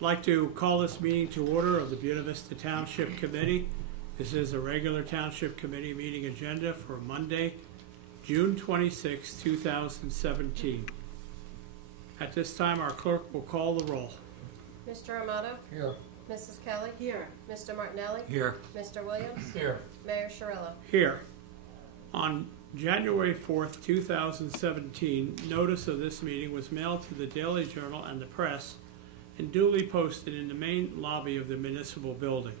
I'd like to call this meeting to order of the Buena Vista Township Committee. This is a regular Township Committee meeting agenda for Monday, June 26, 2017. At this time, our clerk will call the roll. Mr. Amato? Here. Mrs. Kelly? Here. Mr. Martinelli? Here. Mr. Williams? Here. Mayor Sciarrillo? Here. On January 4th, 2017, notice of this meeting was mailed to the Daily Journal and the press and duly posted in the main lobby of the municipal building.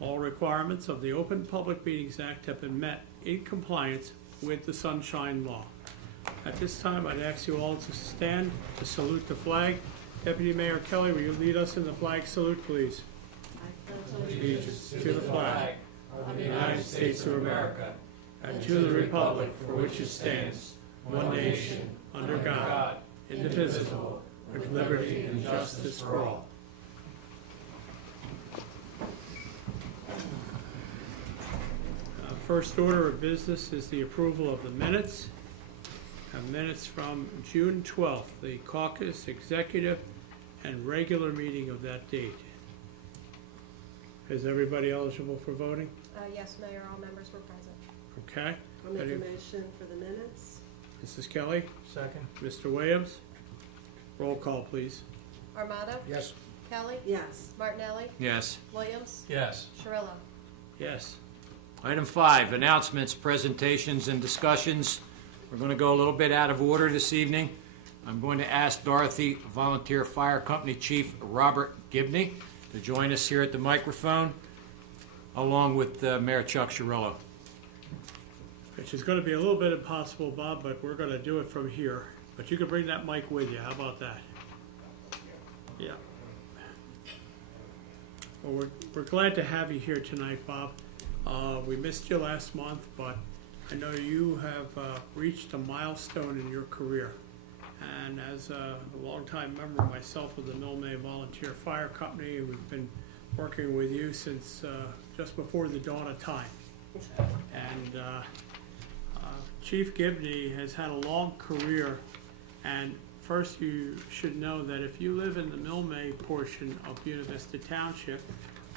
All requirements of the Open Public Meetings Act have been met in compliance with the Sunshine Law. At this time, I'd ask you all to stand to salute the flag. Deputy Mayor Kelly, will you lead us in the flag salute, please? Allegiance to the flag of the United States of America and to the republic for which it stands, one nation, under God, indivisible, with liberty and justice for all. First order of business is the approval of the minutes. Minutes from June 12th, the caucus, executive, and regular meeting of that date. Is everybody eligible for voting? Yes, Mayor, all members were present. Okay. I'll make a motion for the minutes. Mrs. Kelly? Second. Mr. Williams? Roll call, please. Armato? Yes. Kelly? Yes. Martinelli? Yes. Williams? Yes. Sciarrillo? Yes. Item 5, announcements, presentations, and discussions. We're going to go a little bit out of order this evening. I'm going to ask Dorothy Volunteer Fire Company Chief Robert Gibney to join us here at the microphone, along with Mayor Chuck Sciarrillo. Which is going to be a little bit impossible, Bob, but we're going to do it from here. But you can bring that mic with you. How about that? Yeah. Well, we're glad to have you here tonight, Bob. We missed you last month, but I know you have reached a milestone in your career. And as a longtime member myself of the Milne Volunteer Fire Company, we've been working with you since just before the dawn of time. And Chief Gibney has had a long career, and first you should know that if you live in the Milne portion of Buena Vista Township,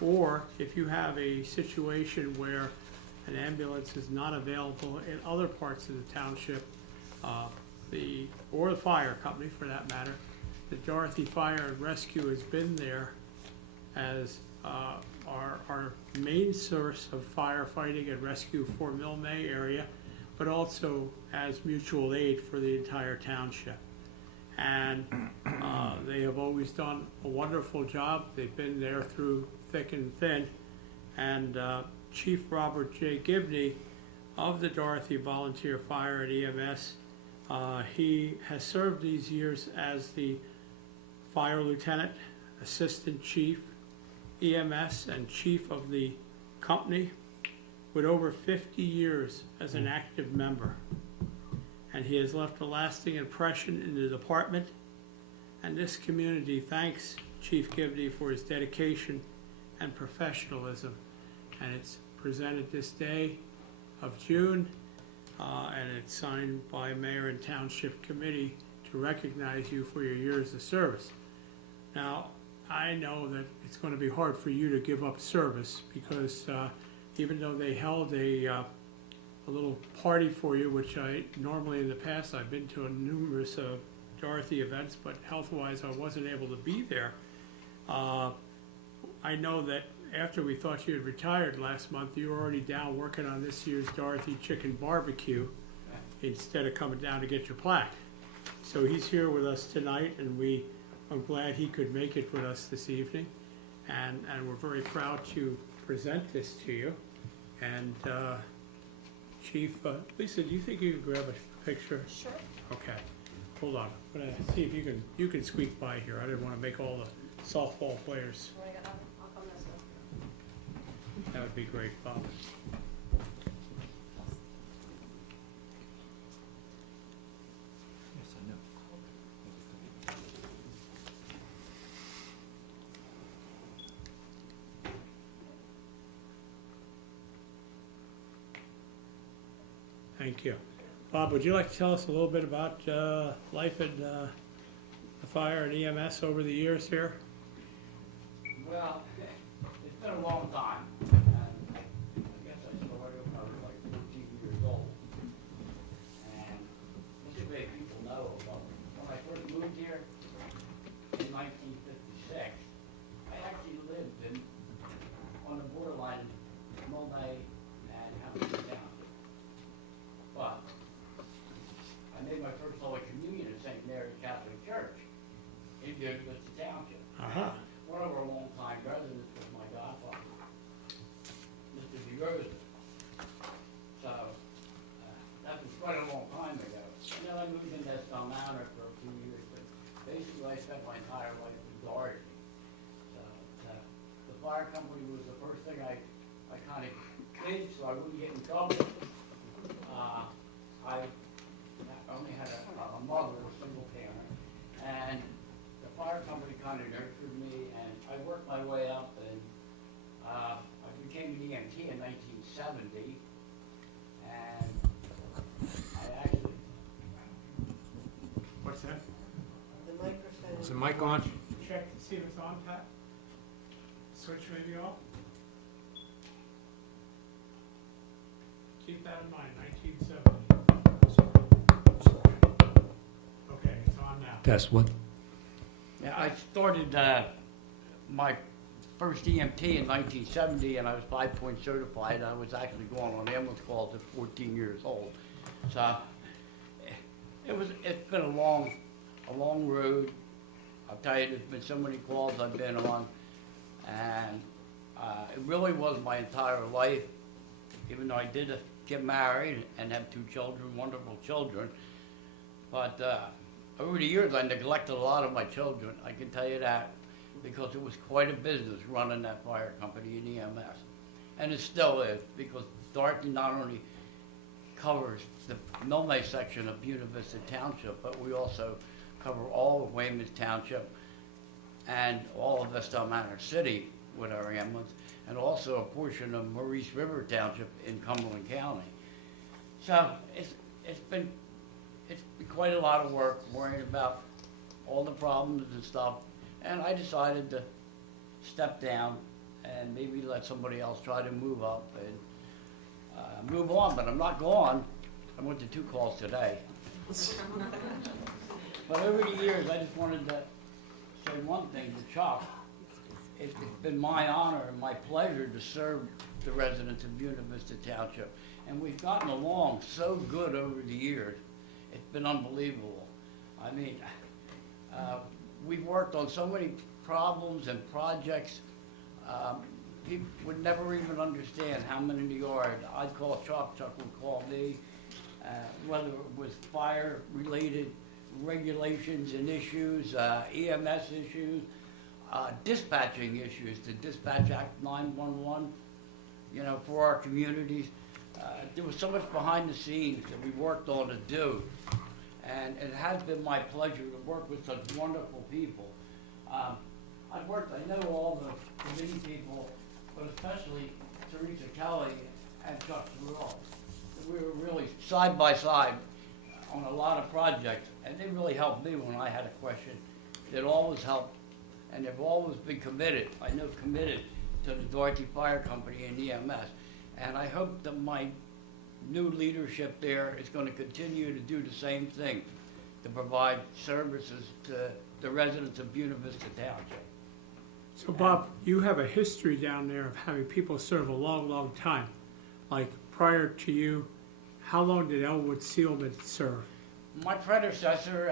or if you have a situation where an ambulance is not available in other parts of the township, or the fire company for that matter, the Dorothy Fire and Rescue has been there as our main source of firefighting and rescue for Milne area, but also as mutual aid for the entire township. And they have always done a wonderful job. They've been there through thick and thin. And Chief Robert J. Gibney of the Dorothy Volunteer Fire and EMS, he has served these years as the Fire Lieutenant, Assistant Chief, EMS, and Chief of the company, with over 50 years as an active member. And he has left a lasting impression in the department, and this community thanks Chief Gibney for his dedication and professionalism. And it's presented this day of June, and it's signed by Mayor and Township Committee to recognize you for your years of service. Now, I know that it's going to be hard for you to give up service because even though they held a little party for you, which I normally in the past I've been to numerous Dorothy events, but health-wise I wasn't able to be there. I know that after we thought you had retired last month, you were already down working on this year's Dorothy Chicken Barbecue instead of coming down to get your plaque. So he's here with us tonight, and I'm glad he could make it with us this evening, and we're very proud to present this to you. And Chief, Lisa, do you think you could grab a picture? Sure. Okay, hold on. I'm gonna see if you can squeak by here. I didn't want to make all the softball players. You wanna get up? I'll come this way. That would be great, Bob. Yes, I know. Thank you. Bob, would you like to tell us a little bit about life in the fire and EMS over the years here? Well, it's been a long time, and I guess I started when I was like 14 years old. And this is way people know about it. When I first moved here in 1956, I actually lived on the borderline of Mulvey and Hamilton Township. But I made my first Holy Communion at St. Mary's Catholic Church in Buena Vista Township. Uh-huh. One of our longtime residents was my godfather, Mr. DeRosa. So, that was quite a long time ago. And then I moved into Estelle Manor for a few years, but basically I spent my entire life in gardening. So, the fire company was the first thing I kind of did so I wouldn't get in trouble. I only had a mother, a single parent, and the fire company kind of nurtured me, and I worked my way up, and I became an EMT in 1970, and I actually... What's that? The microphone. Is the mic on? Check to see if it's on, Pat. Switch maybe off. Keep that in mind, 1970. Okay, it's on now. Test one. Yeah, I started my first EMT in 1970, and I was 5-point certified. I was actually going on ambulance calls at 14 years old. So it's been a long road. I'll tell you, there's been so many calls I've been on, and it really was my entire life. Even though I did get married and have 2 children, wonderful children, but over the years I neglected a lot of my children. I can tell you that, because it was quite a business running that fire company in EMS, and it still is, because Dorothy not only covers the Milne section of Buena Vista Township, but we also cover all of Weymouth Township and all of Estelle Manor City with our ambulance, and also a portion of Maurice River Township in Cumberland County. So it's been quite a lot of work worrying about all the problems and stuff, and I decided to step down and maybe let somebody else try to move up and move on, but I'm not gone. I went to 2 calls today. But over the years, I just wanted to say one thing to Chuck. It's been my honor and my pleasure to serve the residents of Buena Vista Township, and we've gotten along so good over the years. It's been unbelievable. I mean, we've worked on so many problems and projects. People would never even understand how many in the yard. I'd call Chuck, Chuck would call me, whether it was fire-related regulations and issues, EMS issues, dispatching issues, the Dispatch Act 911, for our communities. There was so much behind the scenes that we worked on to do, and it has been my pleasure to work with such wonderful people. I know all the committee people, but especially Teresa Kelly and Chuck Terrell. We were really side by side on a lot of projects, and they really helped me when I had a question. They'd always helped, and they've always been committed, committed to the Dorothy Fire Company and EMS. And I hope that my new leadership there is going to continue to do the same thing, to provide services to the residents of Buena Vista Township. So Bob, you have a history down there of having people serve a long, long time. Like prior to you, how long did Elwood Sealman serve? My predecessor,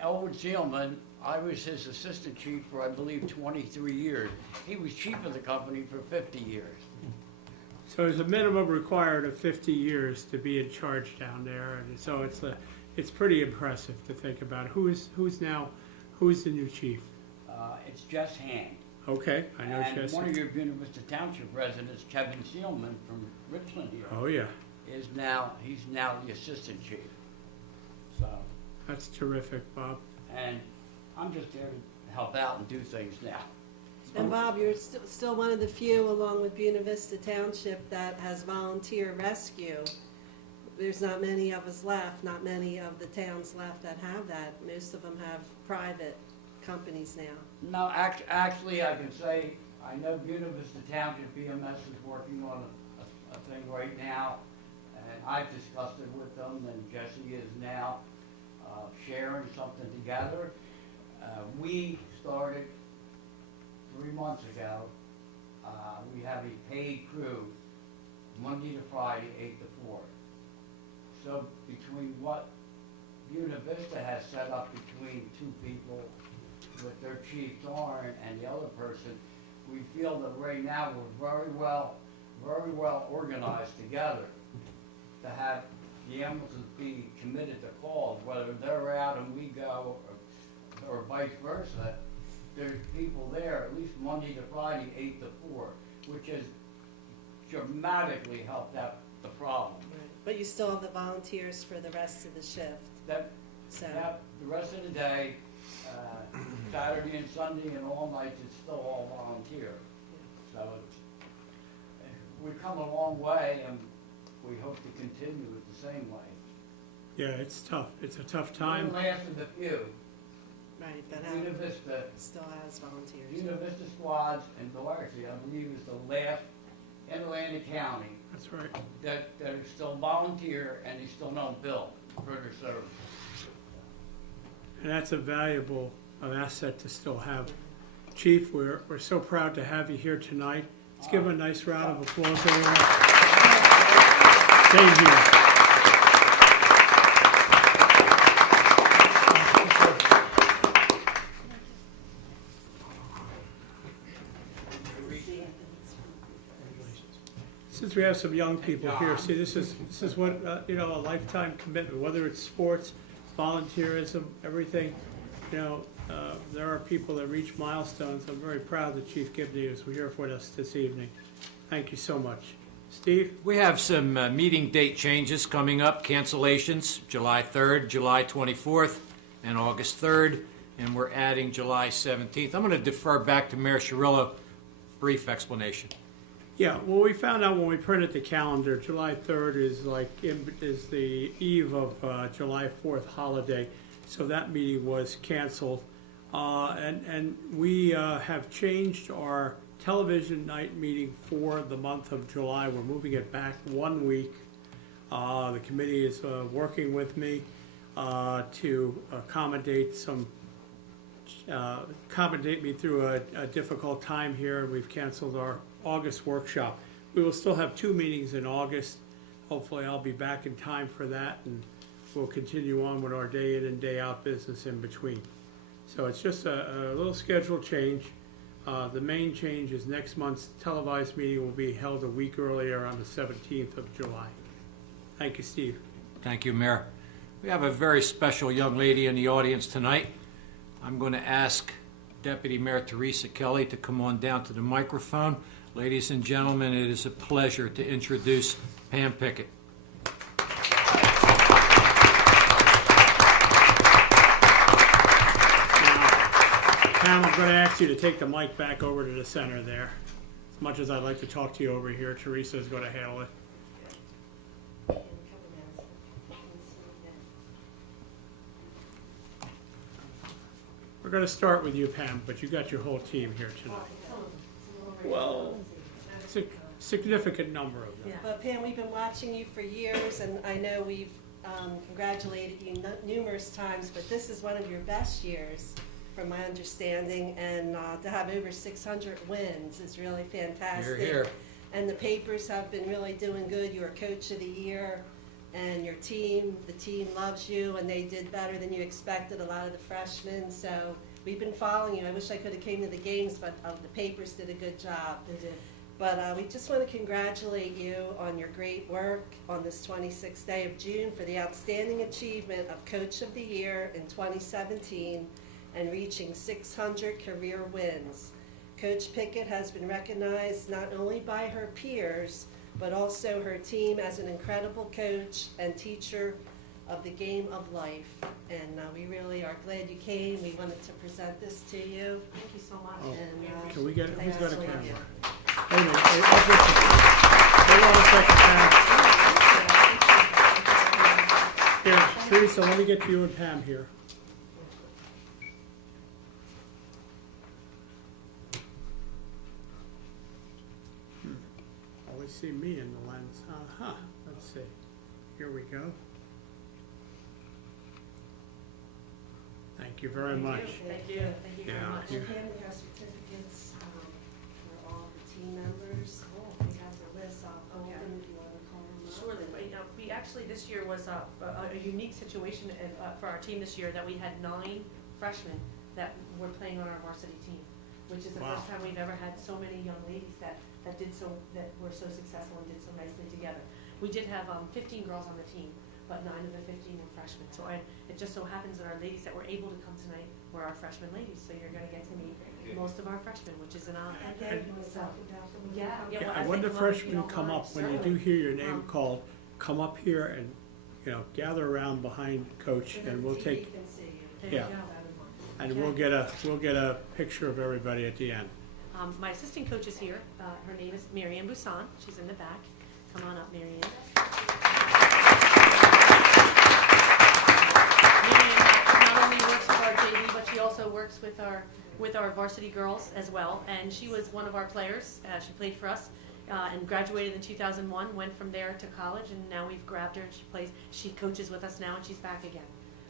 Elwood Sealman, I was his assistant chief for, I believe, 23 years. He was chief of the company for 50 years. So there's a minimum required of 50 years to be in charge down there, and so it's pretty impressive to think about. Who's the new chief? It's Jess Hand. Okay, I know And Jesse. one of your Buena Vista Township residents, Kevin Sealman from Richland here, Oh yeah, he's now the assistant chief. So, that's terrific, Bob. and I'm just there to help out and do things now. And Bob, you're still one of the few, along with Buena Vista Township, that has volunteer rescue. There's not many of us left, not many of the towns left that have that. Most of them have private companies now. No, actually, I can say, I know Buena Vista Township BMS is working on a thing right now, and I've discussed it with them, and Jesse is now sharing something together. We started 3 months ago. We have a paid crew, Monday to Friday, 8 to 4. So between what Buena Vista has set up between two people with their chief Torrin and the other person, we feel that right now we're very well organized together to have the ambulances be committed to calls, whether they're out and we go, or vice versa. There's people there at least Monday to Friday, 8 to 4, which has dramatically helped out the problem. But you still have the volunteers for the rest of the shift, That so. the rest of the day, Saturday and Sunday and all nights, it's still all volunteer. So we've come a long way, and we hope to continue it the same way. Yeah, it's tough. It's a tough time. We lasted a few. Right, but Buena Vista, still has volunteers. Buena Vista squads and Doherty, I believe, is the last in Atlantic County That's right. that are still volunteer and they still don't bill for their service. And that's a valuable asset to still have. Chief, we're so proud to have you here tonight. Let's give him a nice round of applause, everyone. Same here. Since we have some young people here, see, this is what, a lifetime commitment, whether it's sports, volunteerism, everything. There are people that reach milestones. I'm very proud that Chief Gibney is here with us this evening. Thank you so much. Steve? We have some meeting date changes coming up, cancellations, July 3rd, July 24th, and August 3rd, and we're adding July 17th. I'm going to defer back to Mayor Cirillo, brief explanation. Yeah, well, we found out when we printed the calendar, July 3rd is the eve of July 4th holiday, so that meeting was canceled. And we have changed our television night meeting for the month of July. We're moving it back 1 week. The committee is working with me to accommodate me through a difficult time here, and we've canceled our August workshop. We will still have 2 meetings in August. Hopefully I'll be back in time for that, and we'll continue on with our day in and day out business in between. So it's just a little schedule change. The main change is next month's televised meeting will be held a week earlier on the 17th of July. Thank you, Steve. Thank you, Mayor. We have a very special young lady in the audience tonight. I'm going to ask Deputy Mayor Teresa Kelly to come on down to the microphone. Ladies and gentlemen, it is a pleasure to introduce Pam Pickett. Pam, I'm going to ask you to take the mic back over to the center there. As much as I'd like to talk to you over here, Teresa is going to handle it. We're going to start with you, Pam, but you got your whole team here tonight. Well, it's a significant number of them. But Pam, we've been watching you for years, and I know we've congratulated you numerous times, but this is one of your best years, from my understanding, and to have over 600 wins is really fantastic. You're here. And the papers have been really doing good. You were Coach of the Year, and your team, the team loves you, and they did better than you expected, a lot of the freshmen, so we've been following you. I wish I could have came to the games, but the papers did a good job. They did. But we just want to congratulate you on your great work on this 26th day of June for the outstanding achievement of Coach of the Year in 2017 and reaching 600 career wins. Coach Pickett has been recognized not only by her peers, but also her team as an incredible coach and teacher of the game of life. And we really are glad you came. We wanted to present this to you. Thank you so much. Oh, And, can we get, who's got a congratulate camera? you. Wait a minute, I'll get you. Hold on a second, Pam. Here, Teresa, let me get you and Pam here. see me in the lens. Let's see. Here we go. Thank you very much. Thank you. Thank you very Yeah, much. you- And hand me our certificates for all the team members. We have the list. I'll open them if you want to call them up. Sure, we actually, this year was a unique situation for our team this year, that we had 9 freshmen that were playing on our varsity team, which is the Wow. first time we've ever had so many young ladies that were so successful and did so nicely together. We did have 15 girls on the team, but 9 of the 15 were freshmen. So it just so happens that our ladies that were able to come tonight were our freshman ladies. So you're gonna get to meet most of our freshmen, which is an honor. Again, you want to So- talk about them? Yeah, yeah. Yeah, well, and as when they the come up, if you freshmen don't come mind, up, when you certainly. do hear your name Um, called, come up here and, gather around behind Coach, So and the we'll TV take, can see you. There yeah. you go. and Okay. we'll get a picture of everybody at the end. My assistant coach is here. Her name is Marianne Busan. She's in the back. Come on up, Marianne. Marianne not only works with our JV, but she also works with our varsity girls as well. And she was one of our players. She played for us and graduated in 2001. Went from there to college, and now we've grabbed her and she coaches with us now, and she's back again.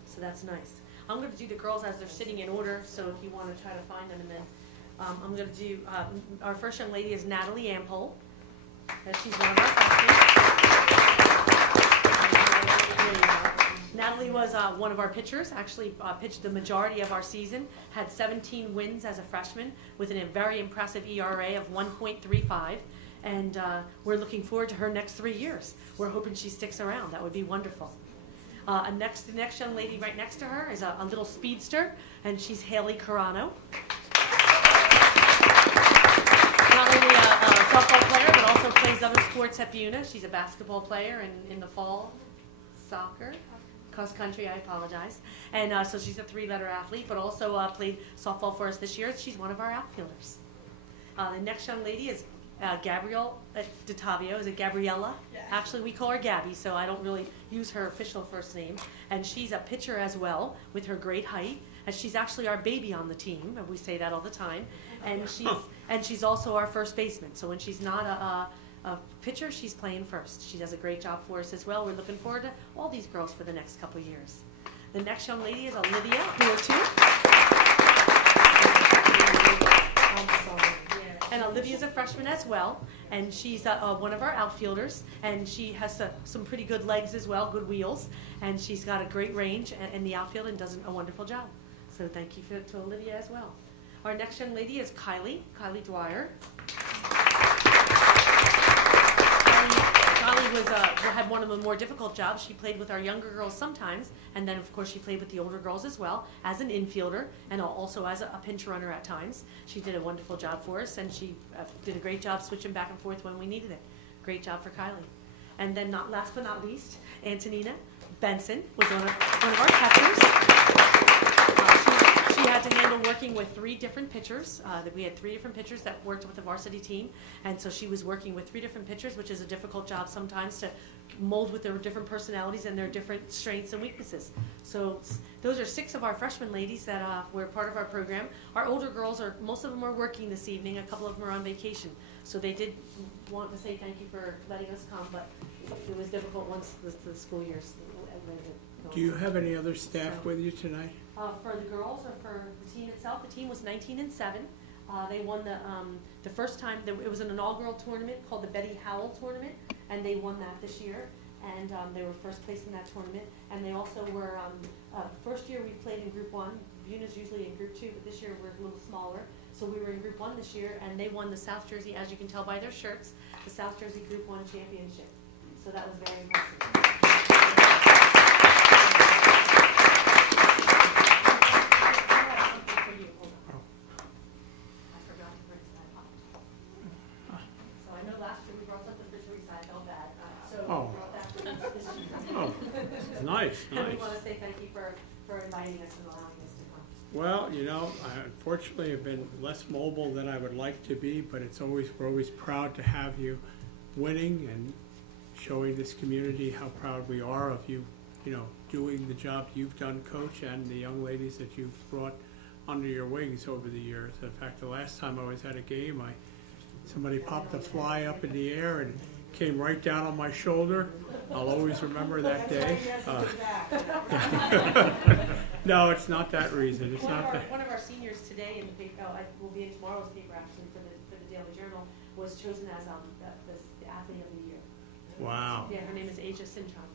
So that's nice. I'm going to do the girls as they're sitting in order. So if you want to try to find them, and then. I'm going to do, our first young lady is Natalie Ampole. She's one of our freshmen. Natalie was one of our pitchers, actually pitched the majority of our season, had 17 wins as a freshman with a very impressive ERA of 1.35. And we're looking forward to her next 3 years. We're hoping she sticks around. That would be wonderful. The next young lady right next to her is a little speedster, and she's Haley Carano. Not only a softball player, but also plays other sports at Buena. She's a basketball player, and in the fall, soccer, cross country, I apologize. And so she's a 3-letter athlete, but also played softball for us this year. She's one of our outfielders. The next young lady is Gabrielle DeTavio. Is it Gabriella? Yes. Actually, we call her Gabby, so I don't really use her official first name. And she's a pitcher as well, with her great height. And she's actually our baby on the team, and we say that all the time. And she's also our first baseman. So when she's not a pitcher, she's playing first. She does a great job for us as well. We're looking forward to all these girls for the next couple of years. The next young lady is Olivia And Olivia's a freshman as well, and she's one of our outfielders, and she has some pretty good legs as well, good wheels, and she's got a great range in the outfield and does a wonderful job. So thank you to Olivia as well. Our next young lady is Kylie Dwyer. Kylie had one of the more difficult jobs. She played with our younger girls sometimes, and then of course she played with the older girls as well, as an infielder and also as a pinch runner at times. She did a wonderful job for us, and she did a great job switching back and forth when we needed it. Great job for Kylie. And then last but not least, Antonina Benson was one of our catchers. She had to handle working with 3 different pitchers. We had 3 different pitchers that worked with the varsity team, and so she was working with 3 different pitchers, which is a difficult job sometimes to mold with their different personalities and their different strengths and weaknesses. So those are 6 of our freshman ladies that were part of our program. Our older girls most of them are working this evening. A couple of them are on vacation. So they did want to say thank you for letting us come, but it was difficult once the school year's ended. Do you have any other staff with you tonight? For the girls or for the team itself, the team was 19-7. They won the first time. It was an inaugural tournament called the Betty Howell Tournament, and they won that this year. And they were first place in that tournament. And they also were first year we played in Group 1. Buena's usually in Group 2, but this year we're a little smaller. So we were in Group 1 this year, and they won the South Jersey, as you can tell by their shirts, the South Jersey Group 1 championship. So that was very impressive. Nice, And we nice. want to say thank you for inviting us and allowing us to come. Well, I unfortunately have been less mobile than I would like to be, but we're always proud to have you winning and showing this community how proud we are of you, doing the job you've done, Coach, and the young ladies that you've brought under your wings over the years. In fact, the last time I was at a game, somebody popped a fly up in the air and came right down on my shoulder. I'll always remember that day. No, it's not that reason. It's not that. One of our seniors today in the paper, will be in tomorrow's paper actually for the Daily Journal, was chosen as the athlete of the year. Wow. Yeah, her name is Asia Sinchon.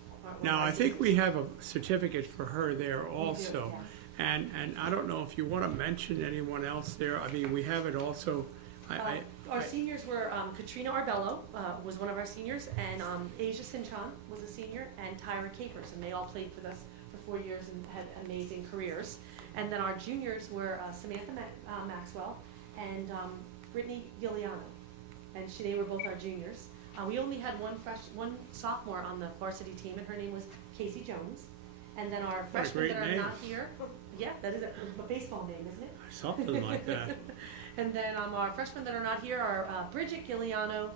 Now, I think we have a certificate for her there also. yes. And I don't know if you want to mention anyone else there. I mean, we have it also. Our seniors were Katrina Arbello was one of our seniors, and Asia Sinchon was a senior, and Tyra Capers, and they all played with us for 4 years and had amazing careers. And then our juniors were Samantha Maxwell and Brittany Giuliano, and they were both our juniors. We only had one sophomore on the varsity team, and her name was Casey Jones. And then our What a freshmen great that are name. not here, yeah, that is a baseball name, isn't it? Something like that. And then our freshmen that are not here are Bridget Giuliano,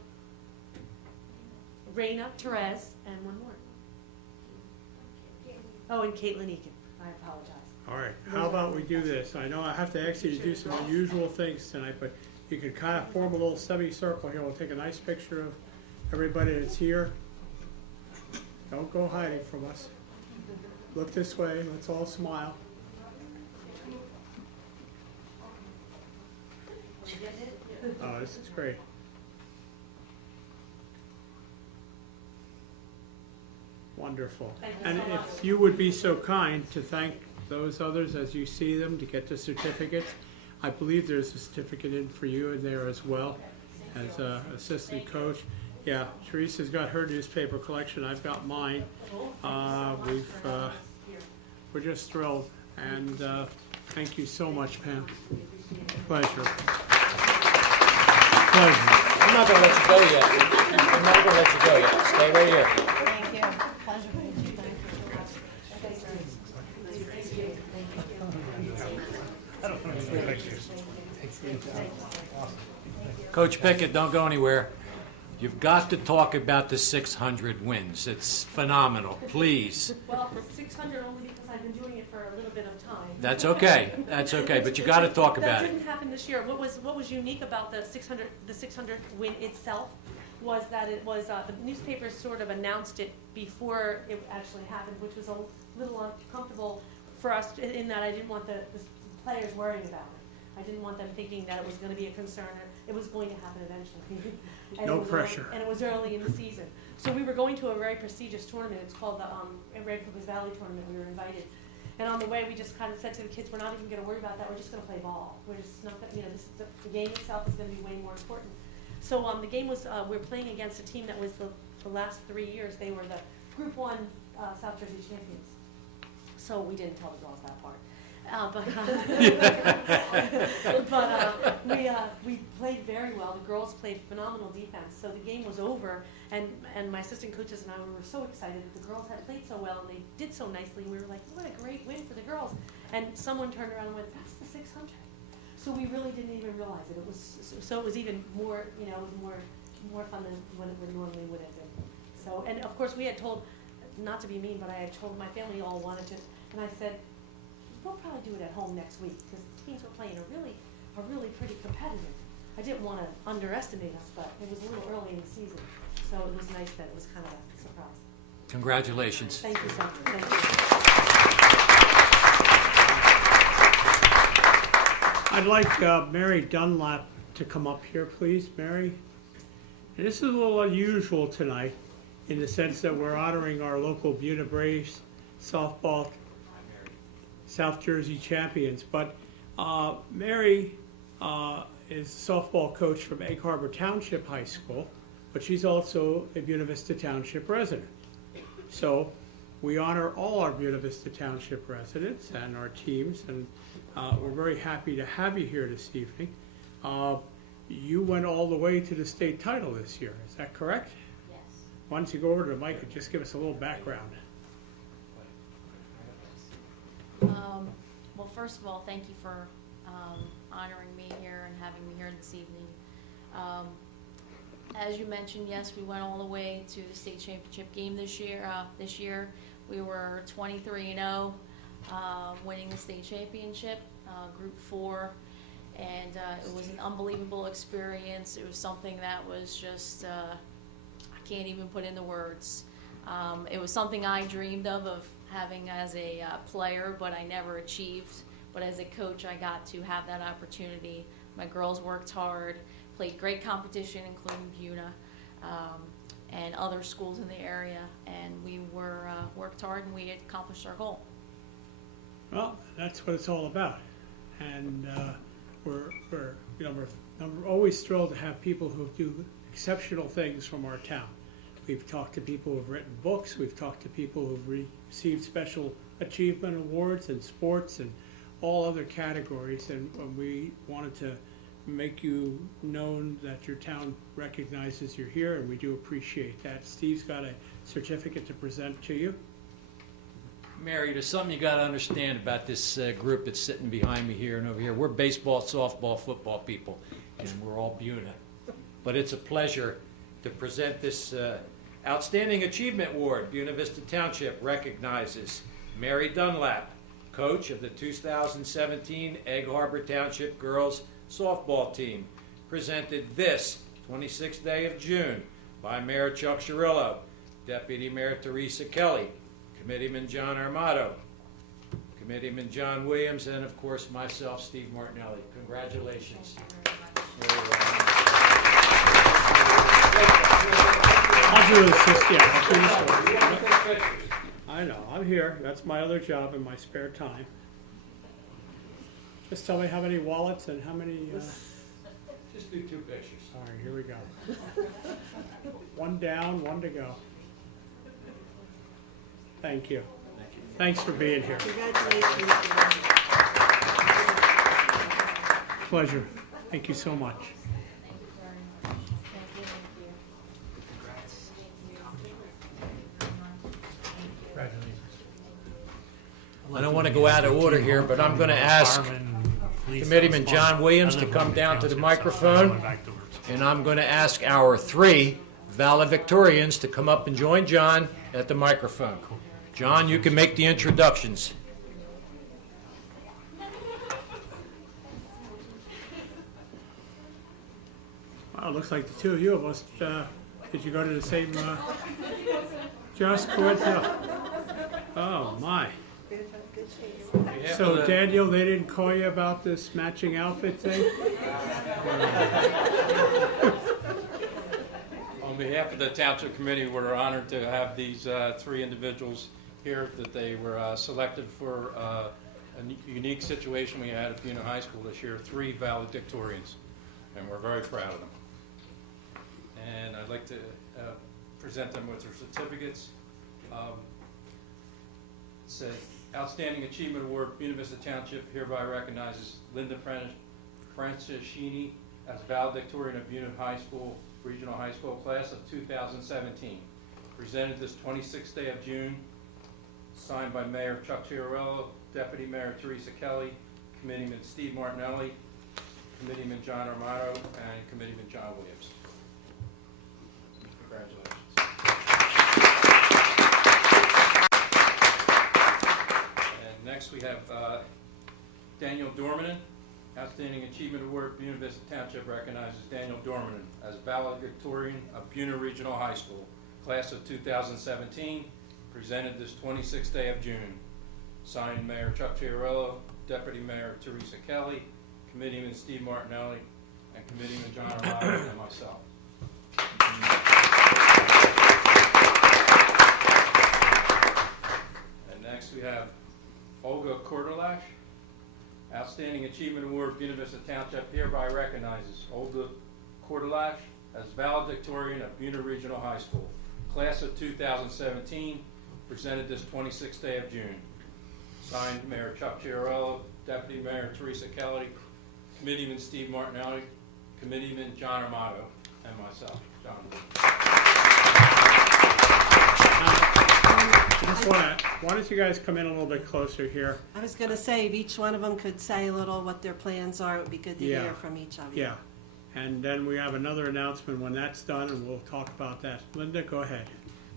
Raina Therese, and one more. Oh, and Caitlin Eakin. I apologize. All right, how about we do this? I know I have to ask you to do some unusual things tonight, but you can kind of form a little semicircle here. We'll take a nice picture of everybody that's here. Don't go hiding from us. Look this way, let's all smile. Oh, this is great. Wonderful. Thank you And so much. if you would be so kind to thank those others as you see them to get the certificates. I believe there's a certificate in for you in there as well as assistant coach. Yeah, Teresa's got her newspaper collection. I've got mine. We're just thrilled. And thank you so much, Pam. Pleasure. Pleasure. I'm not gonna let you go yet. I'm not gonna let you go yet. Stay right here. Thank you. Pleasure to meet you. Coach Pickett, don't go anywhere. You've got to talk about the 600 wins. It's phenomenal. Please. Well, 600 only because I've been doing it for a little bit of time. That's okay. That's okay. But you got to talk about That it. didn't happen this year. What was unique about the 600 win itself was that it was the newspapers sort of announced it before it actually happened, which was a little uncomfortable for us in that I didn't want the players worrying about it. I didn't want them thinking that it was going to be a concern. It was going to happen eventually. And No it was pressure. and it was early in the season. So we were going to a very prestigious tournament. It's called the Red Clippers Valley Tournament. We were invited. And on the way, we just kind of said to the kids, we're not even going to worry about that. We're just going to play ball. We're just not going to, the game itself is going to be way more important. So the game was, we were playing against a team that was the last 3 years, they were the Group 1 South Jersey champions. So we didn't tell the girls that part. We played very well. The girls played phenomenal defense. So the game was over, and my assistant coaches and I were so excited that the girls had played so well and they did so nicely. We were like, what a great win for the girls. And someone turned around and went, that's the 600. So we really didn't even realize it. It was even more, it was more fun than what it normally would have been. So, and of course we had told, not to be mean, but I had told my family all wanted to, and I said, we'll probably do it at home next week because the teams we're playing are really pretty competitive. I didn't want to underestimate us, but it was a little early in the season, so it was nice that it was kind of a surprise. Congratulations. Thank you, sir. Thank you. I'd like Mary Dunlap to come up here, please. Mary? And this is a little unusual tonight in the sense that we're honoring our local Buena Braves softball South Jersey champions. But Mary is a softball coach from Egg Harbor Township High School, but she's also a Buena Vista Township resident. So we honor all our Buena Vista Township residents and our teams, and we're very happy to have you here this evening. You went all the way to the state title this year, is that correct? Yes. Why don't you go over to the mic and just give us a little background? Well, first of all, thank you for honoring me here and having me here this evening. As you mentioned, yes, we went all the way to the state championship game this year. We were 23-0, winning the state championship, Group 4, and it was an unbelievable experience. It was something that was just, I can't even put into words. It was something I dreamed of having as a player, but I never achieved. But as a coach, I got to have that opportunity. My girls worked hard, played great competition, including Buena, and other schools in the area, and we were worked hard and we accomplished our goal. Well, that's what it's all about. And we're always thrilled to have people who do exceptional things from our town. We've talked to people who've written books. We've talked to people who've received special achievement awards in sports and all other categories. And we wanted to make you known that your town recognizes you're here, and we do appreciate that. Steve's got a certificate to present to you. Mary, there's something you got to understand about this group that's sitting behind me here and over here. We're baseball, softball, football people, and we're all Buena. But it's a pleasure to present this Outstanding Achievement Award. Buena Vista Township recognizes Mary Dunlap, coach of the 2017 Egg Harbor Township Girls Softball Team, presented this 26th day of June by Mayor Chuck Cirillo, Deputy Mayor Teresa Kelly, Committeeman John Armato, Committeeman John Williams, and of course myself, Steve Martinelli. Congratulations. I'll do this, I'll do this. I know, I'm here. That's my other job in my spare time. Just tell me how many wallets and how many, Just do 2 pictures. all right, here we go. One down, one to go. Thank you. Thanks for being here. Congratulations. Pleasure. Thank you so much. I don't want to go out of order here, but I'm going to ask Committeeman John Williams to come down to the microphone, and I'm going to ask our 3 valedictorians to come up and join John at the microphone. John, you can make the introductions. Wow, it looks like the two of you must, did you go to the same, just coincidence? Oh, my. Good chase. So Daniel, they didn't call you about this matching outfit thing? On behalf of the Township Committee, we're honored to have these 3 individuals here, that they were selected for a unique situation we had at Buena High School this year, 3 valedictorians, and we're very proud of them. And I'd like to present them with their certificates. It says, Outstanding Achievement Award, Buena Vista Township hereby recognizes Linda Franciscini as valedictorian of Buena High School, Regional High School class of 2017. Presented this 26th day of June, signed by Mayor Chuck Cirillo, Deputy Mayor Teresa Kelly, Committeeman Steve Martinelli, Committeeman John Armato, and Committeeman John Williams. Congratulations. And next we have Daniel Dormanen. Outstanding Achievement Award, Buena Vista Township recognizes Daniel Dormanen as valedictorian of Buena Regional High School, class of 2017, presented this 26th day of June. Signed Mayor Chuck Cirillo, Deputy Mayor Teresa Kelly, Committeeman Steve Martinelli, and Committeeman John Armato, and myself. And next we have Olga Kordalash. Outstanding Achievement Award, Buena Vista Township hereby recognizes Olga Kordalash as valedictorian of Buena Regional High School, class of 2017, presented this 26th day of June. Signed Mayor Chuck Cirillo, Deputy Mayor Teresa Kelly, Committeeman Steve Martinelli, Committeeman John Armato, and myself, John. Why don't you guys come in a little bit closer here? I was going to say, if each one of them could say a little what their plans are, it would be good to Yeah. hear from each of you. Yeah. And then we have another announcement when that's done, and we'll talk about that. Linda, go ahead.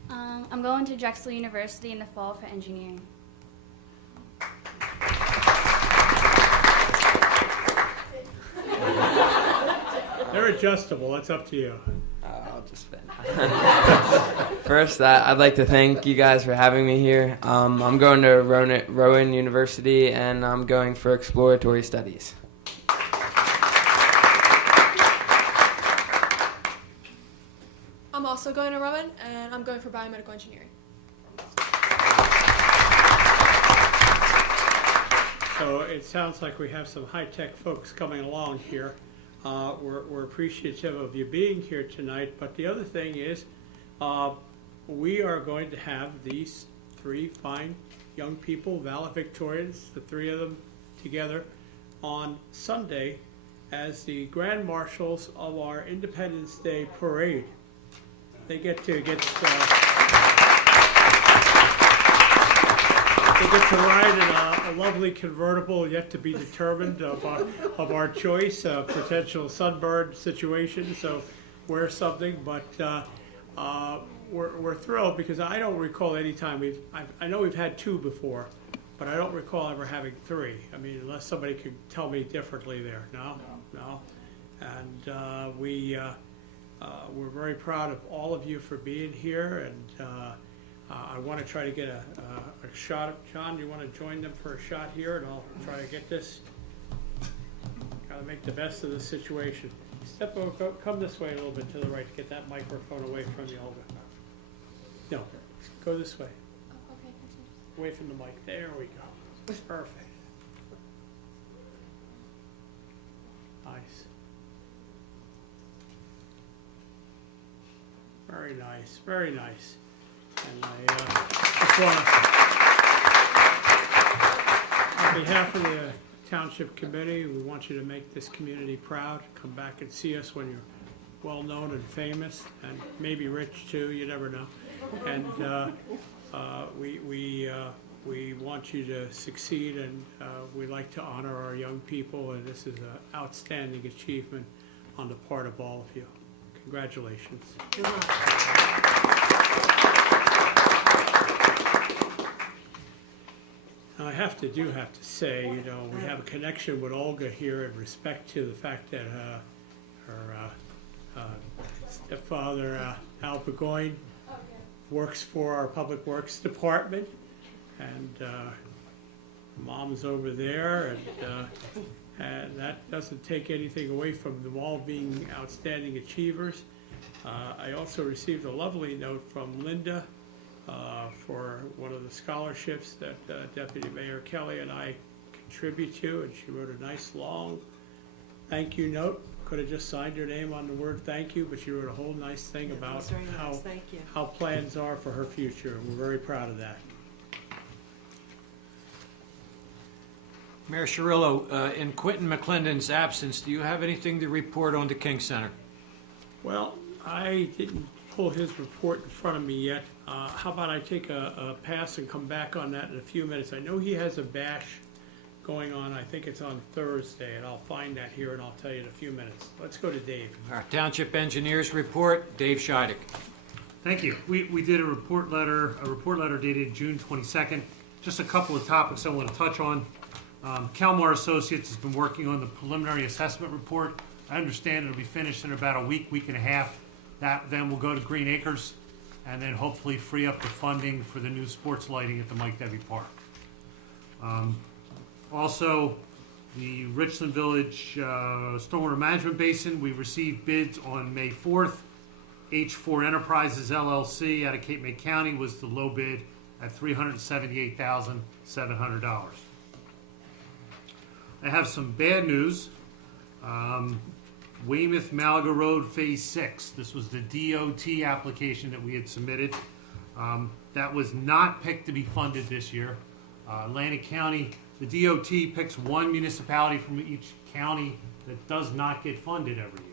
I'm going to Drexel University in the fall for engineering. They're adjustable. It's up to you. just spit. First, I'd like to thank you guys for having me here. I'm going to Rowan University, and I'm going for exploratory studies. I'm also going to Rowan, and I'm going for biomedical engineering. So it sounds like we have some high-tech folks coming along here. We're appreciative of you being here tonight, but the other thing is we are going to have these three fine young people, valedictorians, the three of them together, on Sunday as the Grand Marshals of our Independence Day Parade. They get to ride in a lovely convertible yet to be determined of our choice, a potential sunburn situation, so wear something, but we're thrilled because I don't recall any time I know we've had two before, but I don't recall ever having three. I mean, unless somebody could tell me differently there. No? And we're very proud of all of you for being here, and I want to try to get a shot. John, you want to join them for a shot here, and I'll try to get this. Got to make the best of the situation. Step over, come this way a little bit to the right. Get that microphone away from you, Olga. No, go this way. Oh, okay. Away from the mic. There we go. Perfect. Nice. Very nice. Very nice. And I just want to, on behalf of the Township Committee, we want you to make this community proud. Come back and see us when you're well-known and famous, and maybe rich too, you never know. And we want you to succeed, and we like to honor our young people, and this is an outstanding achievement on the part of all of you. Congratulations. Good luck. I have to say, you know, we have a connection with Olga here in respect to the fact that her stepfather, Al Burgoyne, works for our Public Works Department, and Mom's over there, and that doesn't take anything away from them all being outstanding achievers. I also received a lovely note from Linda for one of the scholarships that Deputy Mayor Kelly and I contribute to, and she wrote a nice long thank you note. Could have just signed her name on the word thank you, but she wrote a whole nice thing about how plans are for her future. We're very proud of that. Mayor Cirillo, in Quentin McClendon's absence, do you have anything to report on the King Center? Well, I didn't pull his report in front of me yet. How about I take a pass and come back on that in a few minutes? I know he has a bash going on. I think it's on Thursday, and I'll find that here and I'll tell you in a few minutes. Let's go to Dave. Our Township Engineers report, Dave Scheidek. Thank you. We did a report letter dated June 22nd. Just a couple of topics I want to touch on. Kelmar Associates has been working on the preliminary assessment report. I understand it'll be finished in about a week and a half. That then will go to Green Acres and then hopefully free up the funding for the new sports lighting at the Mike Debbie Park. Also, the Richland Village Stormwater Management Basin, we received bids on May 4th. H4 Enterprises LLC out of Cape May County was the low bid at $378,700. I have some bad news. Weymouth Malaga Road Phase 6. This was the DOT application that we had submitted. That was not picked to be funded this year. Atlantic County, the DOT picks one municipality from each county that does not get funded every year.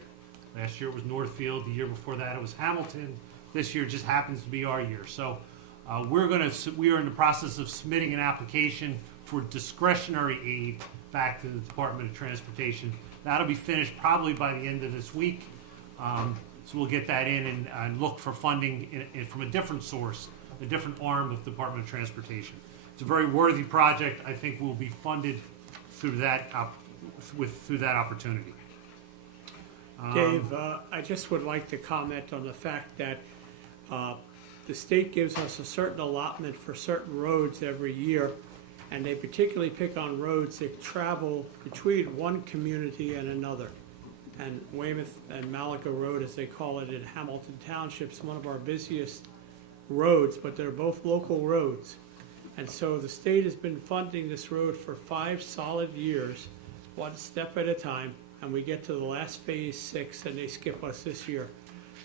Last year it was Northfield. The year before that it was Hamilton. This year just happens to be our year. So we are in the process of submitting an application for discretionary aid back to the Department of Transportation. That'll be finished probably by the end of this week. So we'll get that in and look for funding from a different source, a different arm of the Department of Transportation. It's a very worthy project. I think will be funded through that opportunity. Dave, I just would like to comment on the fact that the state gives us a certain allotment for certain roads every year, and they particularly pick on roads that travel between one community and another. And Weymouth and Malaga Road, as they call it in Hamilton Township, is one of our busiest roads, but they're both local roads. And so the state has been funding this road for 5 solid years, one step at a time, and we get to the last phase 6 and they skip us this year.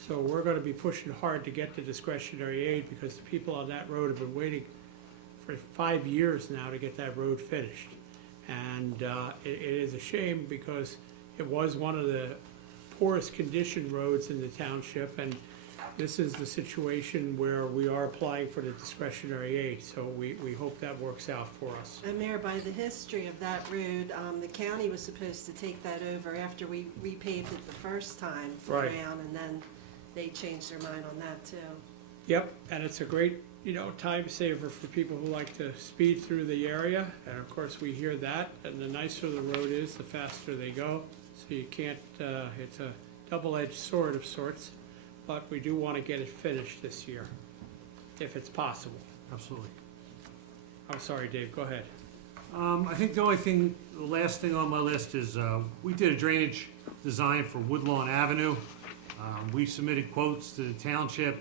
So we're gonna be pushing hard to get the discretionary aid because the people on that road have been waiting for 5 years now to get that road finished. And it is a shame because it was one of the poorest conditioned roads in the township, and this is the situation where we are applying for the discretionary aid, so we hope that works out for us. And Mayor, by the history of that road, the county was supposed to take that over after we repaved it the first time Right. around, and then they changed their mind on that too. Yep, and it's a great, time saver for people who like to speed through the area, and of course, we hear that, and the nicer the road is, the faster they go, so you can't, it's a double-edged sword of sorts, but we do want to get it finished this year, if it's possible. Absolutely. I'm sorry, Dave, go ahead. I think the last thing on my list is, we did a drainage design for Woodlawn Avenue. We submitted quotes to the township.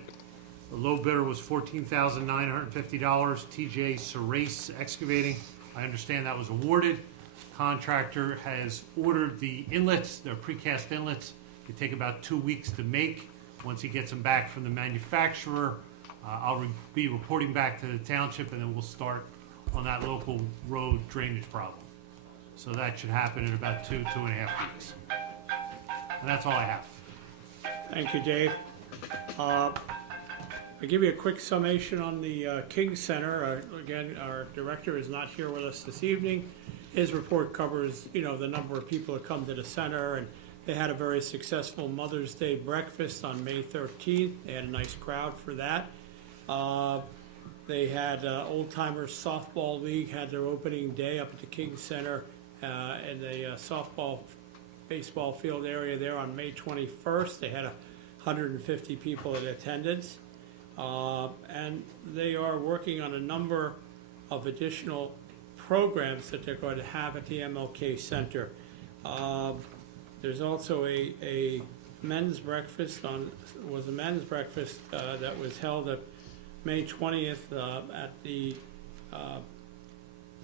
The low bidder was $14,950. TJ Serace Excavating. I understand that was awarded. Contractor has ordered the inlets, they're precast inlets. They take about 2 weeks to make. Once he gets them back from the manufacturer, I'll be reporting back to the township, and then we'll start on that local road drainage problem. So that should happen in about 2.5 weeks. And that's all I have. Thank you, Dave. I'll give you a quick summation on the King Center. Again, our director is not here with us this evening. His report covers, the number of people that come to the center, and they had a very successful Mother's Day breakfast on May 13th. They had a nice crowd for that. They had Old Timers Softball League had their opening day up at the King Center in the softball baseball field area there on May 21st. They had 150 people in attendance. And they are working on a number of additional programs that they're going to have at the MLK Center. There's also a men's breakfast that was held at May 20th at the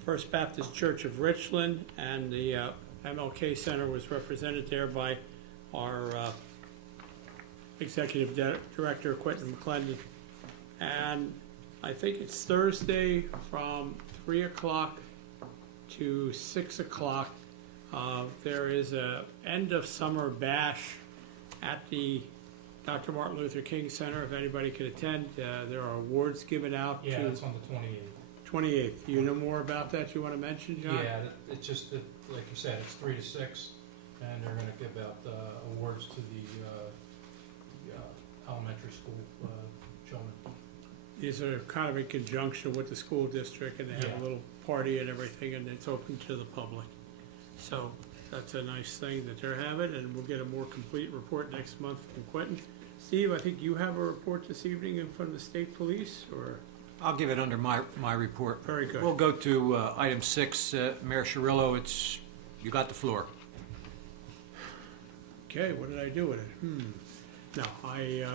First Baptist Church of Richland, and the MLK Center was represented there by our Executive Director, Quentin McClendon. And I think it's Thursday from 3 o'clock to 6 o'clock. There is a end of summer bash at the Dr. Martin Luther King Center. If anybody could attend, there are awards given out. Yeah, it's on the 28th. 28th. You know more about that you want to mention, John? Yeah, it's just that, like you said, it's 3 to 6, and they're going to give out awards to the elementary school children. These are kind of in conjunction with the school district, and they have Yeah. a little party and everything, and it's open to the public. So that's a nice thing that they're having, and we'll get a more complete report next month from Quentin. Steve, I think you have a report this evening in front of the state police, or? I'll give it under my report. Very good. We'll go to item 6. Mayor Cirillo, you got the floor. Okay, what did I do with it? No, I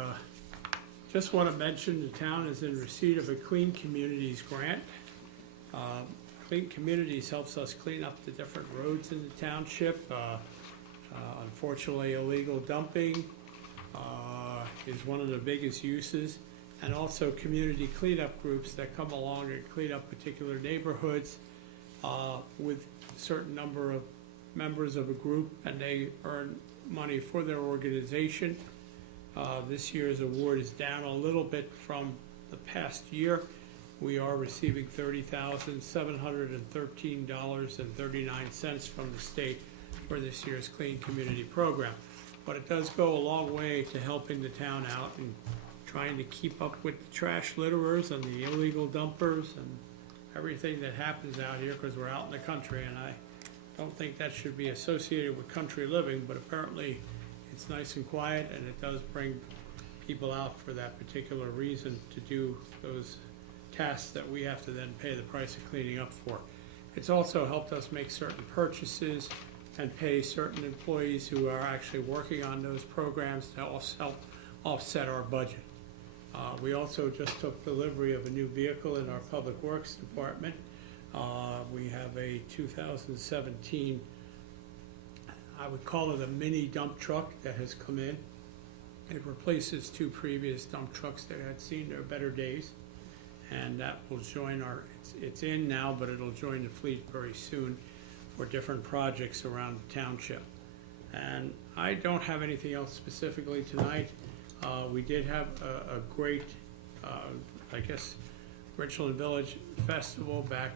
just want to mention the town is in receipt of a Clean Communities grant. Clean Communities helps us clean up the different roads in the township. Unfortunately, illegal dumping is one of the biggest uses, and also community cleanup groups that come along and clean up particular neighborhoods with a certain number of members of a group, and they earn money for their organization. This year's award is down a little bit from the past year. We are receiving $30,713.39 from the state for this year's Clean Community Program. But it does go a long way to helping the town out and trying to keep up with the trash litterers and the illegal dumpers and everything that happens out here, because we're out in the country, and I don't think that should be associated with country living, but apparently it's nice and quiet, and it does bring people out for that particular reason to do those tasks that we have to then pay the price of cleaning up for. It's also helped us make certain purchases and pay certain employees who are actually working on those programs to also help offset our budget. We also just took delivery of a new vehicle in our Public Works Department. We have a 2017, I would call it a mini dump truck that has come in. It replaces two previous dump trucks that had seen their better days. And that will join it's in now, but it'll join the fleet very soon for different projects around the township. And I don't have anything else specifically tonight. We did have a great, I guess, Richland Village Festival back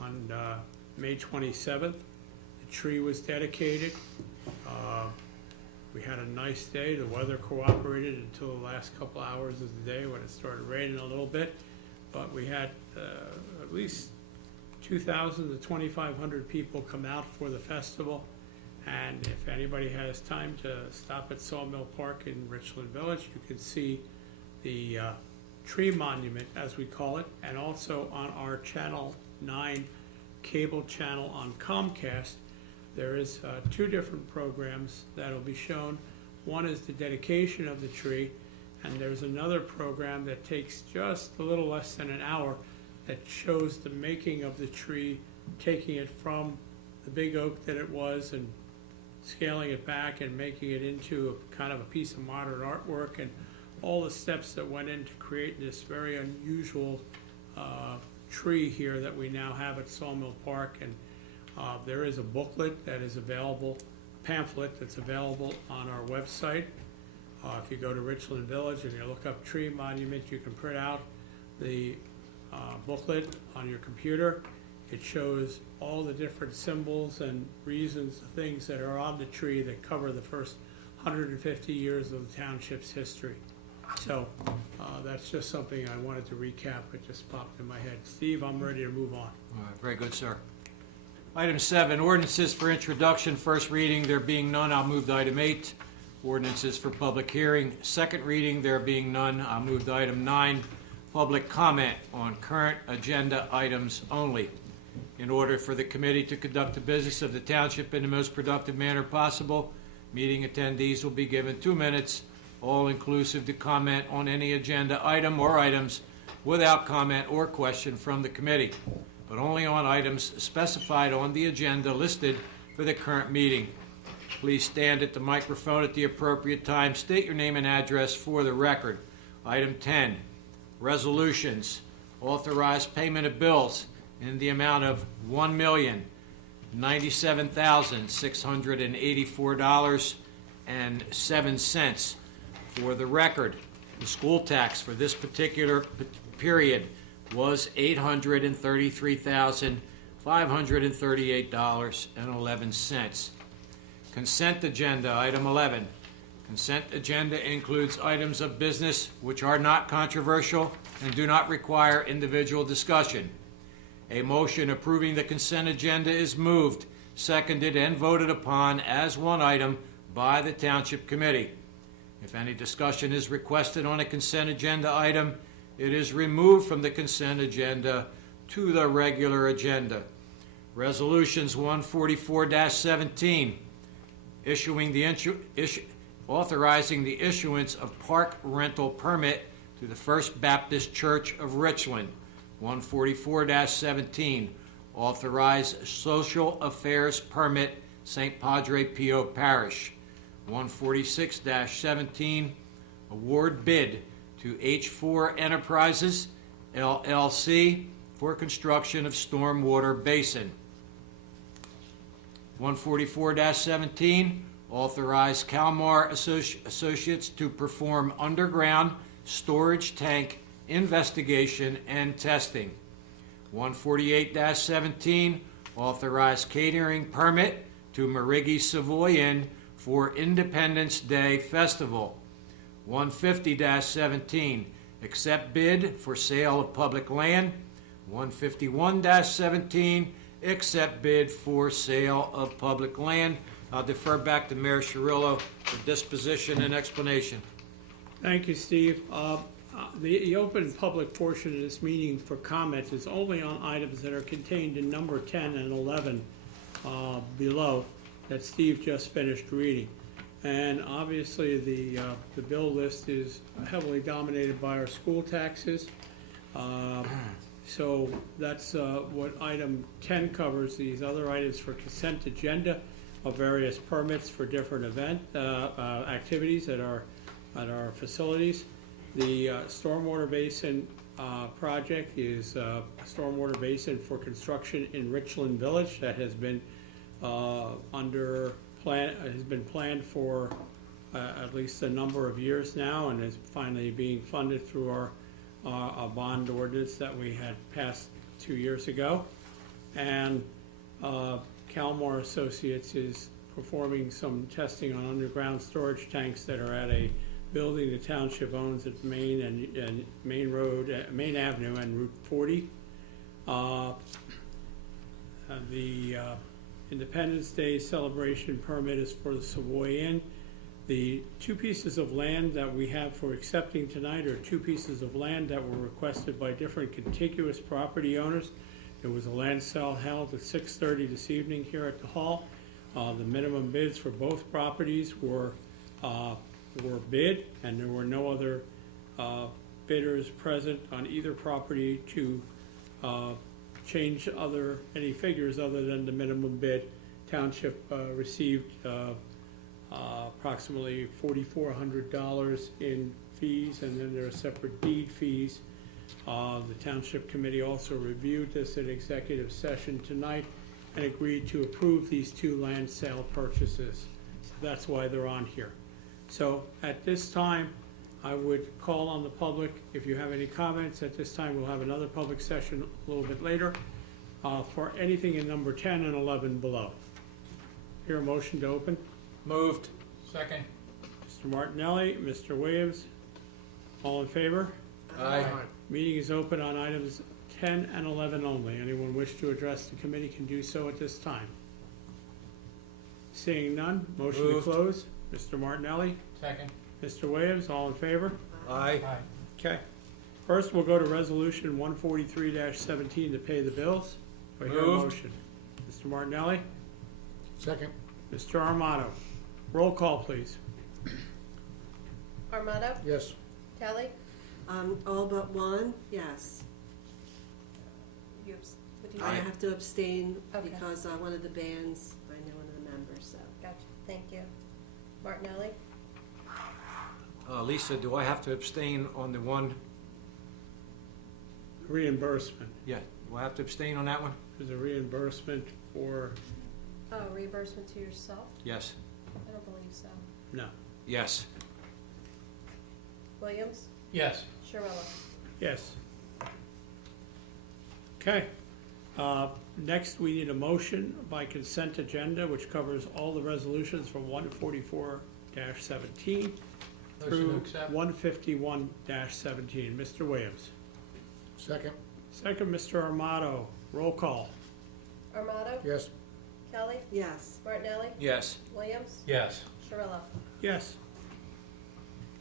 on May 27th. The tree was dedicated. We had a nice day. The weather cooperated until the last couple hours of the day when it started raining a little bit. But we had at least 2,000 to 2,500 people come out for the festival. And if anybody has time to stop at Sawmill Park in Richland Village, you can see the tree monument, as we call it, and also on our Channel 9 cable channel on Comcast. There is two different programs that will be shown. One is the dedication of the tree, and there's another program that takes just a little less than an hour that shows the making of the tree, taking it from the big oak that it was and scaling it back and making it into a kind of a piece of modern artwork, and all the steps that went into creating this very unusual tree here that we now have at Sawmill Park. And there is a booklet that is available, a pamphlet that's available on our website. If you go to Richland Village and you look up tree monument, you can print out the booklet on your computer. It shows all the different symbols and reasons, things that are on the tree that cover the first 150 years of the township's history. So that's just something I wanted to recap. It just popped in my head. Steve, I'm ready to move on. All right, very good, sir. Item 7, ordinances for introduction, first reading. There being none, I'll move to item 8. Ordinances for public hearing, second reading. There being none, I'll move to item 9. Public comment on current agenda items only. In order for the committee to conduct the business of the township in the most productive manner possible, meeting attendees will be given 2 minutes, all inclusive, to comment on any agenda item or items without comment or question from the committee, but only on items specified on the agenda listed for the current meeting. Please stand at the microphone at the appropriate time. State your name and address for the record. Item 10, resolutions. Authorize payment of bills in the amount of $1,097,684.07. For the record, the school tax for this particular period was $833,538.11. Consent agenda, item 11. Consent agenda includes items of business which are not controversial and do not require individual discussion. A motion approving the consent agenda is moved, seconded, and voted upon as one item by the Township Committee. If any discussion is requested on a consent agenda item, it is removed from the consent agenda to the regular agenda. Resolutions 144-17, authorizing the issuance of park rental permit to the First Baptist Church of Richland. 144-17, authorize social affairs permit, St. Padre Pio Parish. 146-17, award bid to H4 Enterprises, LLC, for construction of stormwater basin. 144-17, authorize Calmar Associates to perform underground storage tank investigation and testing. 148-17, authorize catering permit to Marigi Savoy Inn for Independence Day Festival. 150-17, accept bid for sale of public land. 151-17, accept bid for sale of public land. I'll defer back to Mayor Cirillo for disposition and explanation. Thank you, Steve. The open public portion of this meeting for comment is only on items that are contained in number 10 and 11 below that Steve just finished reading. And obviously, the bill list is heavily dominated by our school taxes. So that's what item 10 covers. These other items for consent agenda of various permits for different activities at our facilities. The stormwater basin project is a stormwater basin for construction in Richland Village that has been planned for at least a number of years now, and is finally being funded through our bond ordinance that we had passed 2 years ago. And Calmar Associates is performing some testing on underground storage tanks that are at a building the township owns at Main and Main Road, Main Avenue and Route 40. The Independence Day celebration permit is for the Savoy Inn. The two pieces of land that we have for accepting tonight are two pieces of land that were requested by different contiguous property owners. There was a land sale held at 6:30 this evening here at the hall. The minimum bids for both properties were bid, and there were no other bidders present on either property to change any figures other than the minimum bid. Township received approximately $4,400 in fees, and then there are separate deed fees. The Township Committee also reviewed this at executive session tonight and agreed to approve these two land sale purchases. So that's why they're on here. So at this time, I would call on the public. If you have any comments, at this time we'll have another public session a little bit later for anything in number 10 and 11 below. Hear a motion to open? Moved. Second. Mr. Martinelli, Mr. Williams, all in favor? Aye. Meeting is open on items 10 and 11 only. Anyone wish to address the committee can do so at this time. Seeing none, motion to Moved. close. Mr. Martinelli, Second. Mr. Williams, all in favor? Aye. Aye. Okay. First, we'll go to Resolution 143-17 to pay the bills. Do I hear a Moved. motion? Mr. Martinelli? Second. Mr. Armato? Roll call, please. Armato? Yes. Kelly? All but one, yes. I have to abstain Okay. because one of the bands, I know one of the members, so. Gotcha, thank you. Martinelli? Lisa, do I have to abstain on the one? Reimbursement. Yeah, do I have to abstain on that one? There's a reimbursement for, Oh, reimbursement to yourself? Yes. I don't believe so. no. Yes. Williams? Yes. Sharilla? Yes. Okay. Next, we need a motion by consent agenda, which covers all the resolutions from 144-17 Motion to through accept. 151-17. Mr. Williams. Second. Second, Mr. Armato. Roll call. Armato? Yes. Kelly? Yes. Martinelli? Yes. Williams? Yes. Sharilla? Yes.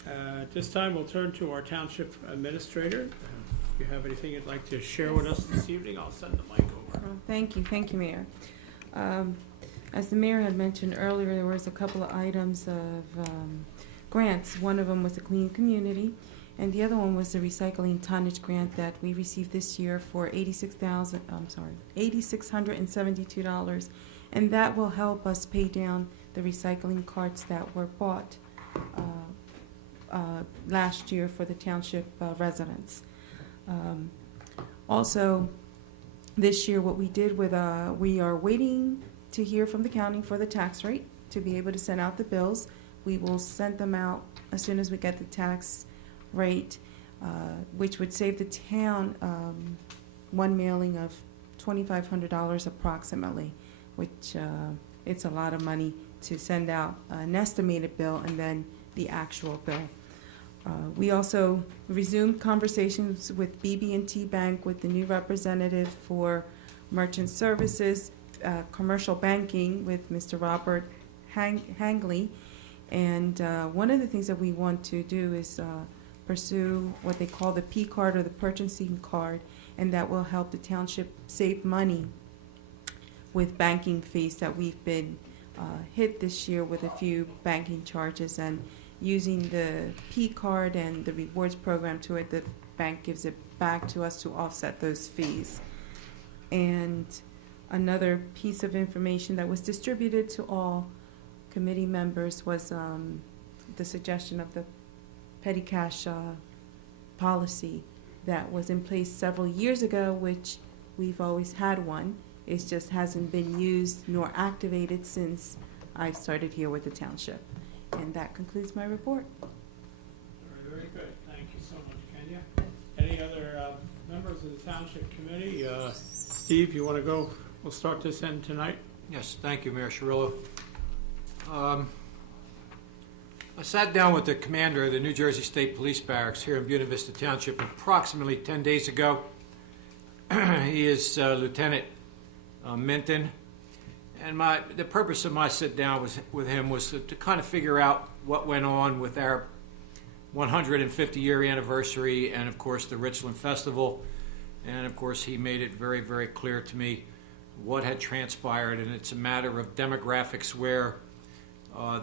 At this time, we'll turn to our township administrator. If you have anything you'd like to share with us this evening, I'll send the mic over. Thank you, Mayor. As the mayor had mentioned earlier, there was a couple of items of grants. One of them was a clean community, and the other one was the recycling tonnage grant that we received this year for $8,672, and that will help us pay down the recycling carts that were bought last year for the township residents. Also, this year, what we did with, we are waiting to hear from the county for the tax rate to be able to send out the bills. We will send them out as soon as we get the tax rate, which would save the town one mailing of $2,500 approximately, which it's a lot of money to send out an estimated bill and then the actual bill. We also resumed conversations with BB&T Bank with the new representative for merchant services, commercial banking with Mr. Robert Hangley. And one of the things that we want to do is pursue what they call the P card or the purchasing card, and that will help the township save money with banking fees that we've been hit this year with a few banking charges, and using the P card and the rewards program to it, the bank gives it back to us to offset those fees. And another piece of information that was distributed to all committee members was the suggestion of the petty cash policy that was in place several years ago, which we've always had one. It just hasn't been used nor activated since I started here with the township. And that concludes my report. Very, very good. Thank you so much, Kenya. Any other members of the township committee? Steve, you want to go? We'll start this end tonight. Yes, thank you, Mayor Cirillo. I sat down with the commander of the New Jersey State Police Barracks here in Buena Vista Township approximately 10 days ago. He is Lieutenant Minton. And the purpose of my sit down with him was to kind of figure out what went on with our 150-year anniversary and, of course, the Richland Festival. And, of course, he made it very, very clear to me what had transpired. And it's a matter of demographics where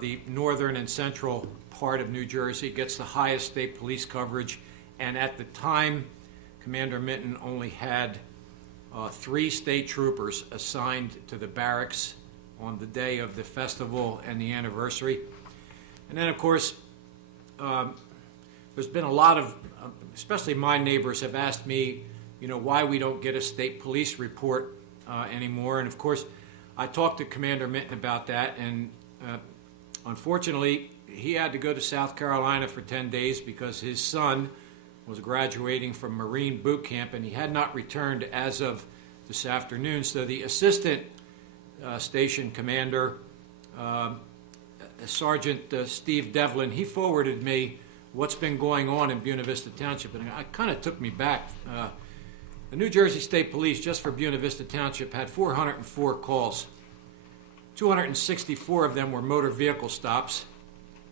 the northern and central part of New Jersey gets the highest state police coverage. And at the time, Commander Minton only had 3 state troopers assigned to the barracks on the day of the festival and the anniversary. And then, of course, there's been a lot of, especially my neighbors have asked me, why we don't get a state police report anymore. And, of course, I talked to Commander Minton about that, and unfortunately, he had to go to South Carolina for 10 days because his son was graduating from Marine boot camp, and he had not returned as of this afternoon. So the assistant station commander, Sergeant Steve Devlin, he forwarded me what's been going on in Buena Vista Township, and it kind of took me back. The New Jersey State Police, just for Buena Vista Township, had 404 calls. 264 of them were motor vehicle stops.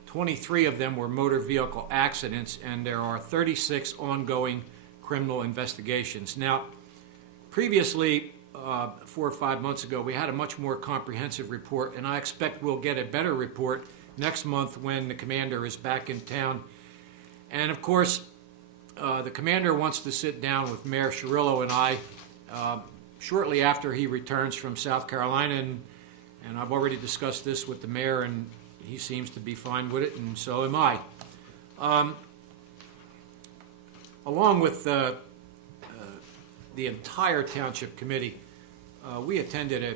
23 of them were motor vehicle accidents, and there are 36 ongoing criminal investigations. Now, previously, 4 or 5 months ago, we had a much more comprehensive report, and I expect we'll get a better report next month when the commander is back in town. And, of course, the commander wants to sit down with Mayor Cirillo and I shortly after he returns from South Carolina, and I've already discussed this with the mayor, and he seems to be fine with it, and so am I. Along with the entire township committee, we attended a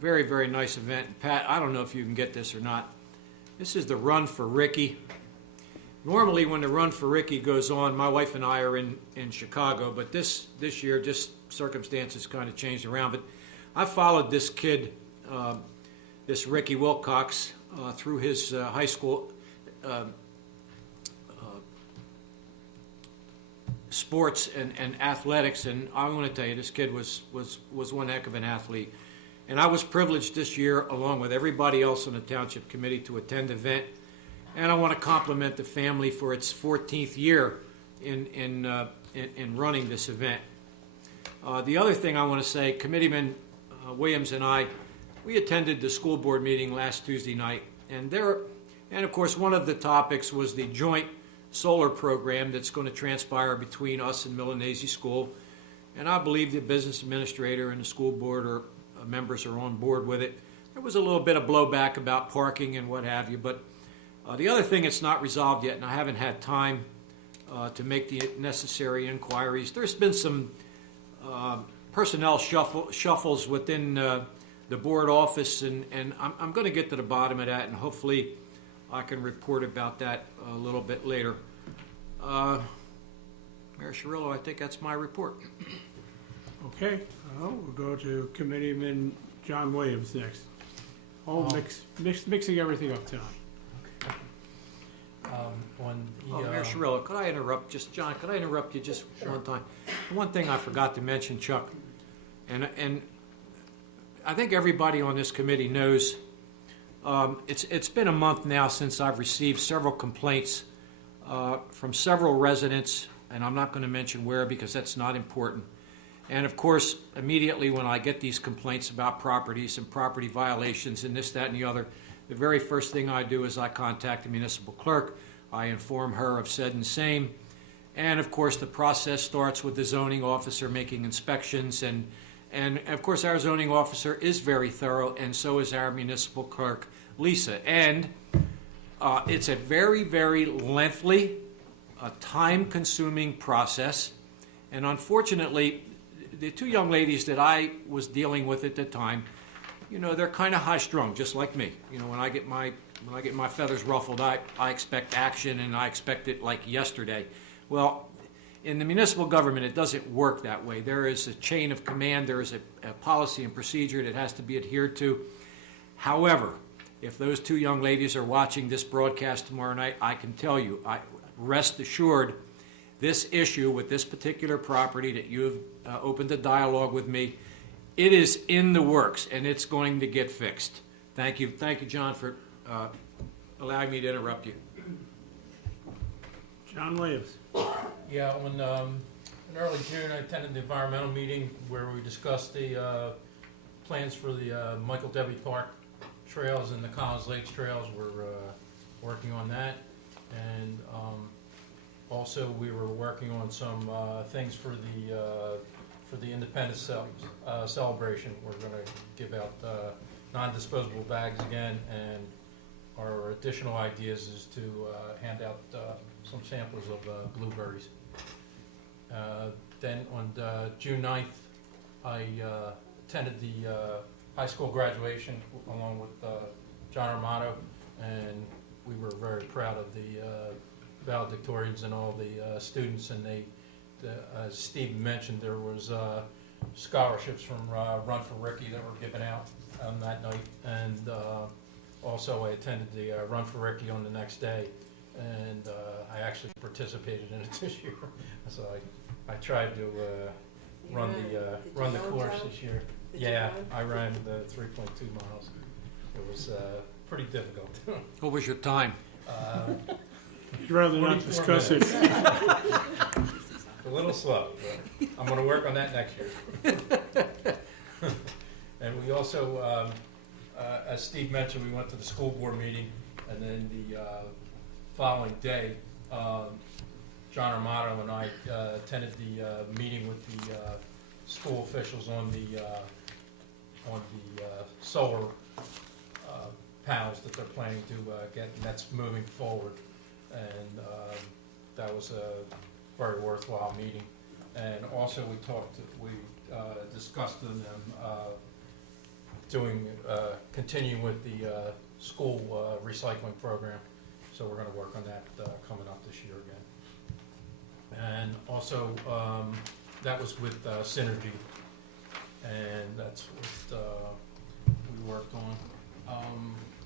very, very nice event. Pat, I don't know if you can get this or not. This is the Run for Ricky. Normally, when the Run for Ricky goes on, my wife and I are in Chicago, but this year, just circumstances kind of changed around. But I followed this kid, this Ricky Wilcox, through his high school sports and athletics, and I want to tell you, this kid was one heck of an athlete. And I was privileged this year, along with everybody else on the township committee, to attend the event. And I want to compliment the family for its 14th year in running this event. The other thing I want to say, Committeeman Williams and I, we attended the school board meeting last Tuesday night, and of course one of the topics was the joint solar program that's going to transpire between us and Milanese School. And I believe the business administrator and the school board members are on board with it. There was a little bit of blowback about parking and what have you, but the other thing that's not resolved yet, and I haven't had time to make the necessary inquiries, there's been some personnel shuffles within the board office, and I'm going to get to the bottom of that, and hopefully I can report about that a little bit later. Mayor Cirillo, I think that's my report. Okay, we'll go to Committeeman John Williams next. Mixing everything up tonight. Mayor Cirillo, could I interrupt you just one time? One thing I forgot to mention, Chuck, and I think everybody on this committee knows It's been a month now since I've received several complaints from several residents, and I'm not going to mention where because that's not important. And of course, immediately when I get these complaints about properties and property violations and this, that, and the other, the very first thing I do is I contact the municipal clerk. I inform her of said and same. And of course, the process starts with the zoning officer making inspections. And of course, our zoning officer is very thorough, and so is our municipal clerk, Lisa. And it's a very, very lengthy, time-consuming process. And unfortunately, the two young ladies that I was dealing with at the time, you know, they're kind of high-strung, just like me. You know, when I get my feathers ruffled, I expect action, and I expect it like yesterday. Well, in the municipal government, it doesn't work that way. There is a chain of command. There is a policy and procedure that has to be adhered to. However, if those two young ladies are watching this broadcast tomorrow night, I can tell you, rest assured, this issue with this particular property that you have opened a dialogue with me, it is in the works, and it's going to get fixed. Thank you, John, for allowing me to interrupt you. John Williams. Yeah, in early June, I attended the environmental meeting where we discussed the plans for the Michael W. Park trails and the Collins Lakes trails. We're working on that. And also, we were working on some things for the Independence celebration. We're going to give out non-disposable bags again, and our additional ideas is to hand out some samples of blueberries. Then on June 9th, I attended the high school graduation along with John Armato, and we were very proud of the valedictorians and all the students. And as Steve mentioned, there was scholarships from Run for Ricky that were given out on that night, and also I attended the Run for Ricky on the next day, and I actually participated in it this year. So I tried to run the course this year. Yeah, I ran the 3.2 miles. It was pretty difficult. What was your time? You'd rather not discuss it. A little slow, but I'm going to work on that next year. And we also, as Steve mentioned, we went to the school board meeting, and then the following day, John Armato and I attended the meeting with the school officials on the solar panels that they're planning to get, and that's moving forward. And that was a very worthwhile meeting. And also we discussed them continuing with the school recycling program. So we're going to work on that coming up this year again. And also that was with Synergy, and that's what we worked on.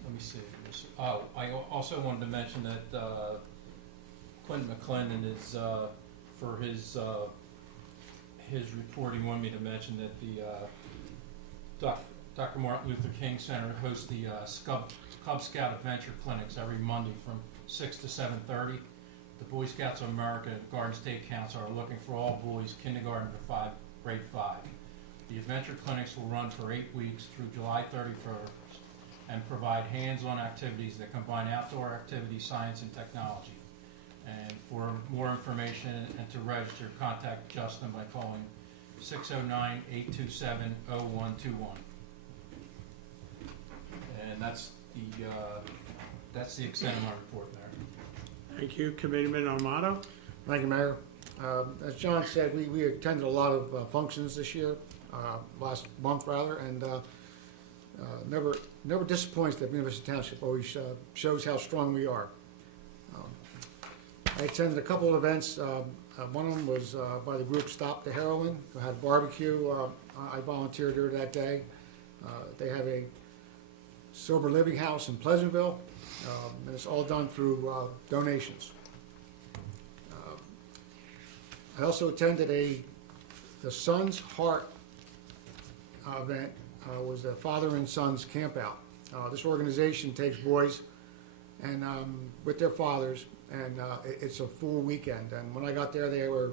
Let me see. I also wanted to mention that Quentin McClendon is for his report. He wanted me to mention that the Dr. Martin Luther King Center hosts the Cub Scout Adventure Clinics every Monday from 6 to 7:30. The Boy Scouts of America and Garden State Council are looking for all boys kindergarten to grade 5. The adventure clinics will run for 8 weeks through July 31st and provide hands-on activities that combine outdoor activities, science, and technology. And for more information and to register, contact Justin by calling 609-827-0121. And that's the extent of my report there. Thank you, Committeeman Armato. Thank you, Mayor. As John said, we attended a lot of functions this year, last month rather, and never disappoints that Buena Vista Township. Always shows how strong we are. I attended a couple of events. One of them was by the group Stop the Heroin, who had barbecue. I volunteered there that day. They have a sober living house in Pleasantville, and it's all done through donations. I also attended the Son's Heart event. Was the father and son's camp out. This organization takes boys and with their fathers, and it's a full weekend. And when I got there, they were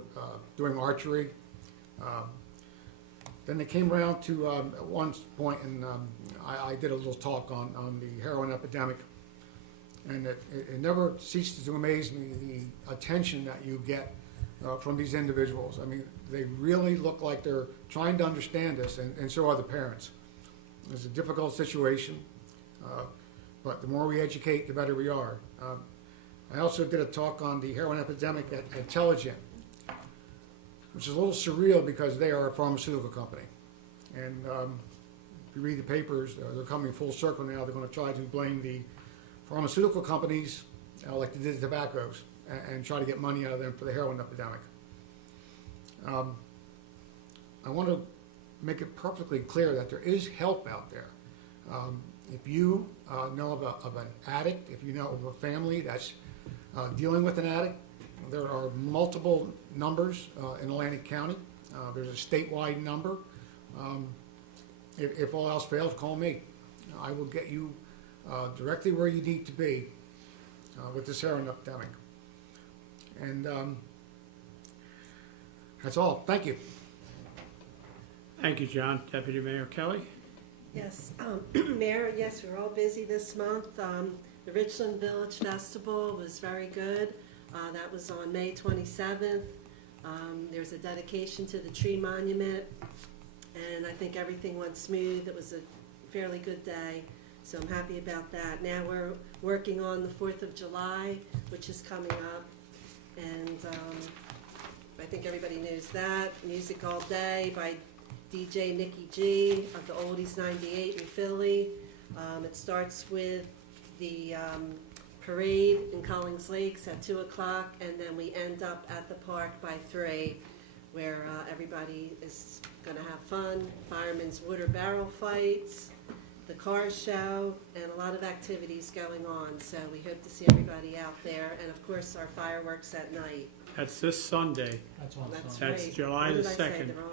doing archery. Then they came around to at one point, and I did a little talk on the heroin epidemic. And it never ceases to amaze me the attention that you get from these individuals. I mean, they really look like they're trying to understand this, and so are the parents. It's a difficult situation, but the more we educate, the better we are. I also did a talk on the heroin epidemic at Intelligent, which is a little surreal because they are a pharmaceutical company. And if you read the papers, they're coming full circle now. They're going to try to blame the pharmaceutical companies, like they did the tobaccos, and try to get money out of them for the heroin epidemic. I want to make it perfectly clear that there is help out there. If you know of an addict, if you know of a family that's dealing with an addict, there are multiple numbers in Atlantic County. There's a statewide number. If all else fails, call me. I will get you directly where you need to be with this heroin epidemic. And that's all. Thank you. Thank you, John. Deputy Mayor Kelly? Yes, Mayor, yes, we're all busy this month. The Richland Village Festival was very good. That was on May 27th. There's a dedication to the tree monument, and I think everything went smooth. It was a fairly good day, so I'm happy about that. Now we're working on the 4th of July, which is coming up, and I think everybody knows that. Music All Day by DJ Nikki G of the Oldies 98 in Philly. It starts with the parade in Collins Lakes at 2 o'clock, and then we end up at the park by 3, where everybody is going to have fun. Firemen's water barrel fights, the car show, and a lot of activities going on. So we hope to see everybody out there, and of course our fireworks at night. That's this Sunday. That's on That's Sunday. That's right. July What the did I say, 2nd. the wrong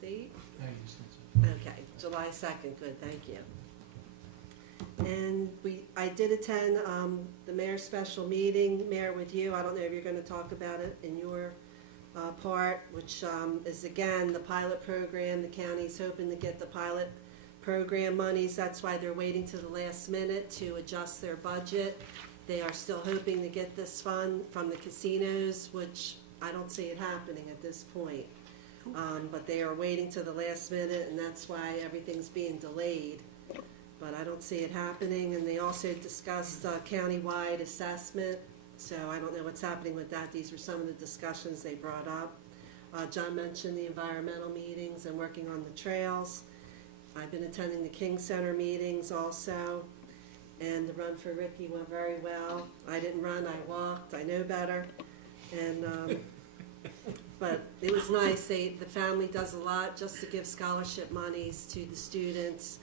date? Yeah, you just did so. Okay, July 2nd, good, thank you. And I did attend the mayor's special meeting, Mayor, with you. I don't know if you're going to talk about it in your part, which is again the pilot program. The county's hoping to get the pilot program monies. That's why they're waiting to the last minute to adjust their budget. They are still hoping to get this fund from the casinos, which I don't see it happening at this point. But they are waiting to the last minute, and that's why everything's being delayed. But I don't see it happening. And they also discussed countywide assessment. So I don't know what's happening with that. These were some of the discussions they brought up. John mentioned the environmental meetings and working on the trails. I've been attending the King Center meetings also. And the Run for Ricky went very well. I didn't run, I walked. I know better. And but it was nice. The family does a lot just to give scholarship monies to the students,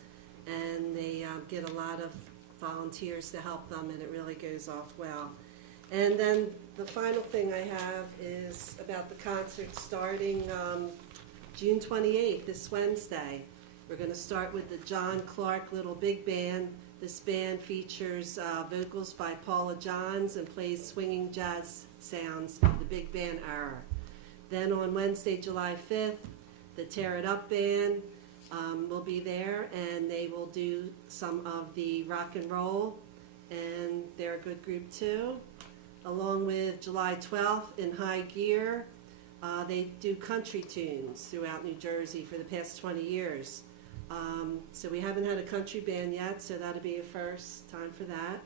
and they get a lot of volunteers to help them, and it really goes off well. And then the final thing I have is about the concert starting June 28th, this Wednesday. We're going to start with the John Clark Little Big Band. This band features vocals by Paula Johns and plays swinging jazz sounds of the big band era. Then on Wednesday, July 5th, the Tear It Up Band will be there, and they will do some of the rock and roll, and they're a good group too. Along with July 12th in High Gear, they do country tunes throughout New Jersey for the past 20 years. So we haven't had a country band yet, so that'll be a first time for that.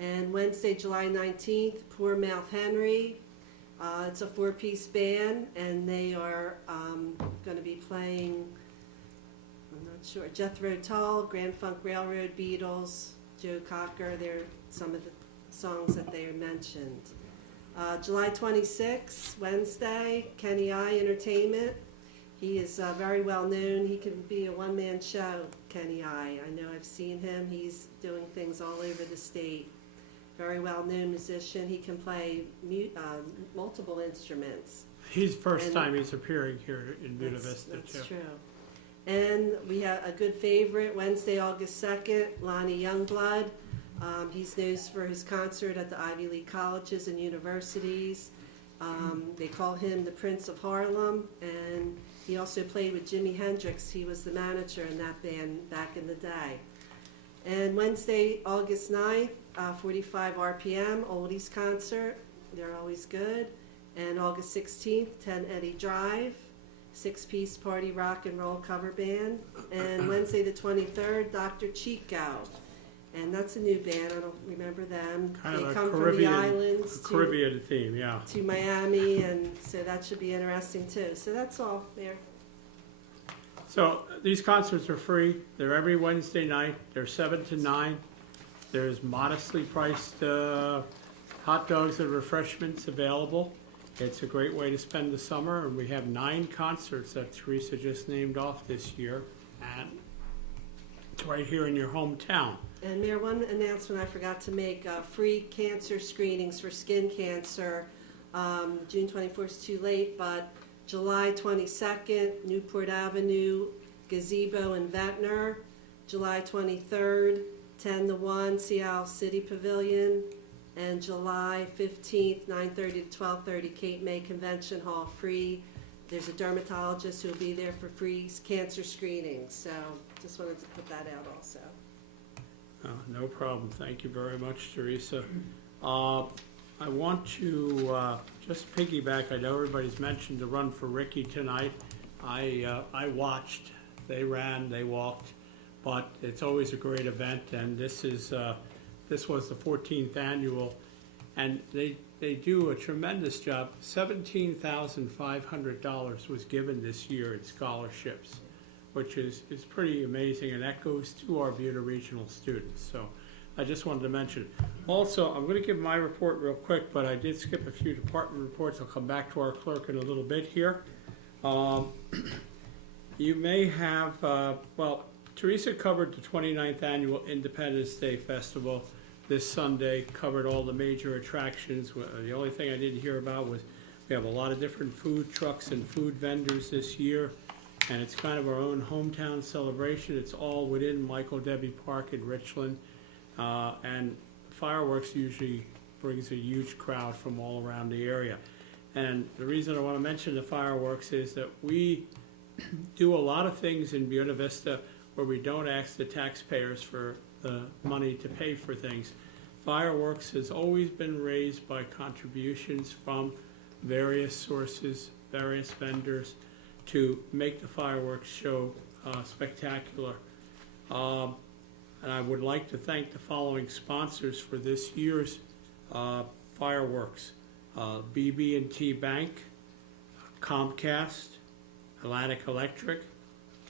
And Wednesday, July 19th, Poor Mouth Henry. It's a 4-piece band, and they are going to be playing, I'm not sure, Jethro Tull, Grand Funk Railroad, Beatles, Joe Cocker. They're some of the songs that they mentioned. July 26th, Wednesday, Kenny I Entertainment. He is very well known. He can be a one-man show, Kenny I. I know I've seen him. He's doing things all over the state. Very well-known musician. He can play multiple instruments. He's first time he's appearing here in Buena Vista, That's too. true. And we have a good favorite, Wednesday, August 2nd, Lonnie Youngblood. He's known for his concert at the Ivy League colleges and universities. They call him the Prince of Harlem, and he also played with Jimi Hendrix. He was the manager in that band back in the day. And Wednesday, August 9th, 45 RPM, Oldies concert. They're always good. And August 16th, 10 Eddie Drive, 6-piece party rock and roll cover band. And Wednesday the 23rd, Dr. Chico. And that's a new band. I don't remember them. Kind They of a come from the Caribbean, islands Caribbean theme, yeah. to Miami, and so that should be interesting too. So that's all there. So these concerts are free. They're every Wednesday night. They're 7 to 9. There's modestly priced hot dogs and refreshments available. It's a great way to spend the summer, and we have 9 concerts that Teresa just named off this year, and it's right here in your hometown. And Mayor, one announcement I forgot to make, free cancer screenings for skin cancer. June 24th is too late, but July 22nd, Newport Avenue, Gazebo and Ventnor. July 23rd, 10 to 1, Seattle City Pavilion. And July 15th, 9:30 to 12:30, Cape May Convention Hall, free. There's a dermatologist who will be there for free cancer screenings. So just wanted to put that out also. No problem. Thank you very much, Teresa. I want to just piggyback. I know everybody's mentioned the Run for Ricky tonight. I watched. They ran, they walked, but it's always a great event, and this was the 14th annual, and they do a tremendous job. $17,500 was given this year in scholarships, which is pretty amazing, and that goes to our Buena Regional students. So I just wanted to mention. Also, I'm going to give my report real quick, but I did skip a few department reports. I'll come back to our clerk in a little bit here. You may have, Teresa covered the 29th Annual Independence Day Festival this Sunday, covered all the major attractions. The only thing I didn't hear about was we have a lot of different food trucks and food vendors this year, and it's kind of our own hometown celebration. It's all within Michael Debbie Park in Richland, and fireworks usually brings a huge crowd from all around the area. And the reason I want to mention the fireworks is that we do a lot of things in Buena Vista where we don't ask the taxpayers for the money to pay for things. Fireworks has always been raised by contributions from various sources, various vendors, to make the fireworks show spectacular. And I would like to thank the following sponsors for this year's fireworks. BB&T Bank, Comcast, Atlantic Electric,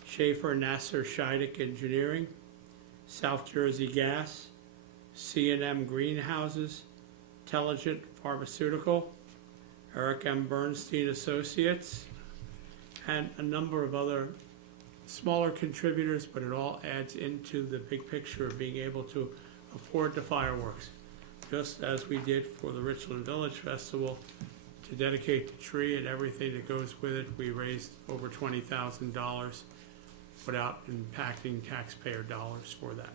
Schaefer Nasser Scheidek Engineering, South Jersey Gas, C&M Greenhouses, Intelligent Pharmaceutical, Eric M. Bernstein Associates, and a number of other smaller contributors, but it all adds into the big picture of being able to afford the fireworks. Just as we did for the Richland Village Festival, to dedicate the tree and everything that goes with it, we raised over $20,000 without impacting taxpayer dollars for that.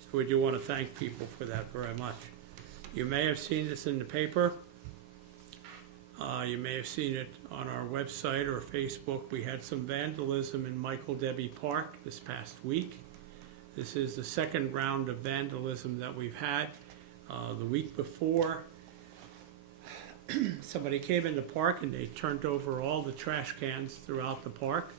So we do want to thank people for that very much. You may have seen this in the paper. You may have seen it on our website or Facebook. We had some vandalism in Michael Debbie Park this past week. This is the second round of vandalism that we've had. The week before, somebody came in the park and they turned over all the trash cans throughout the park.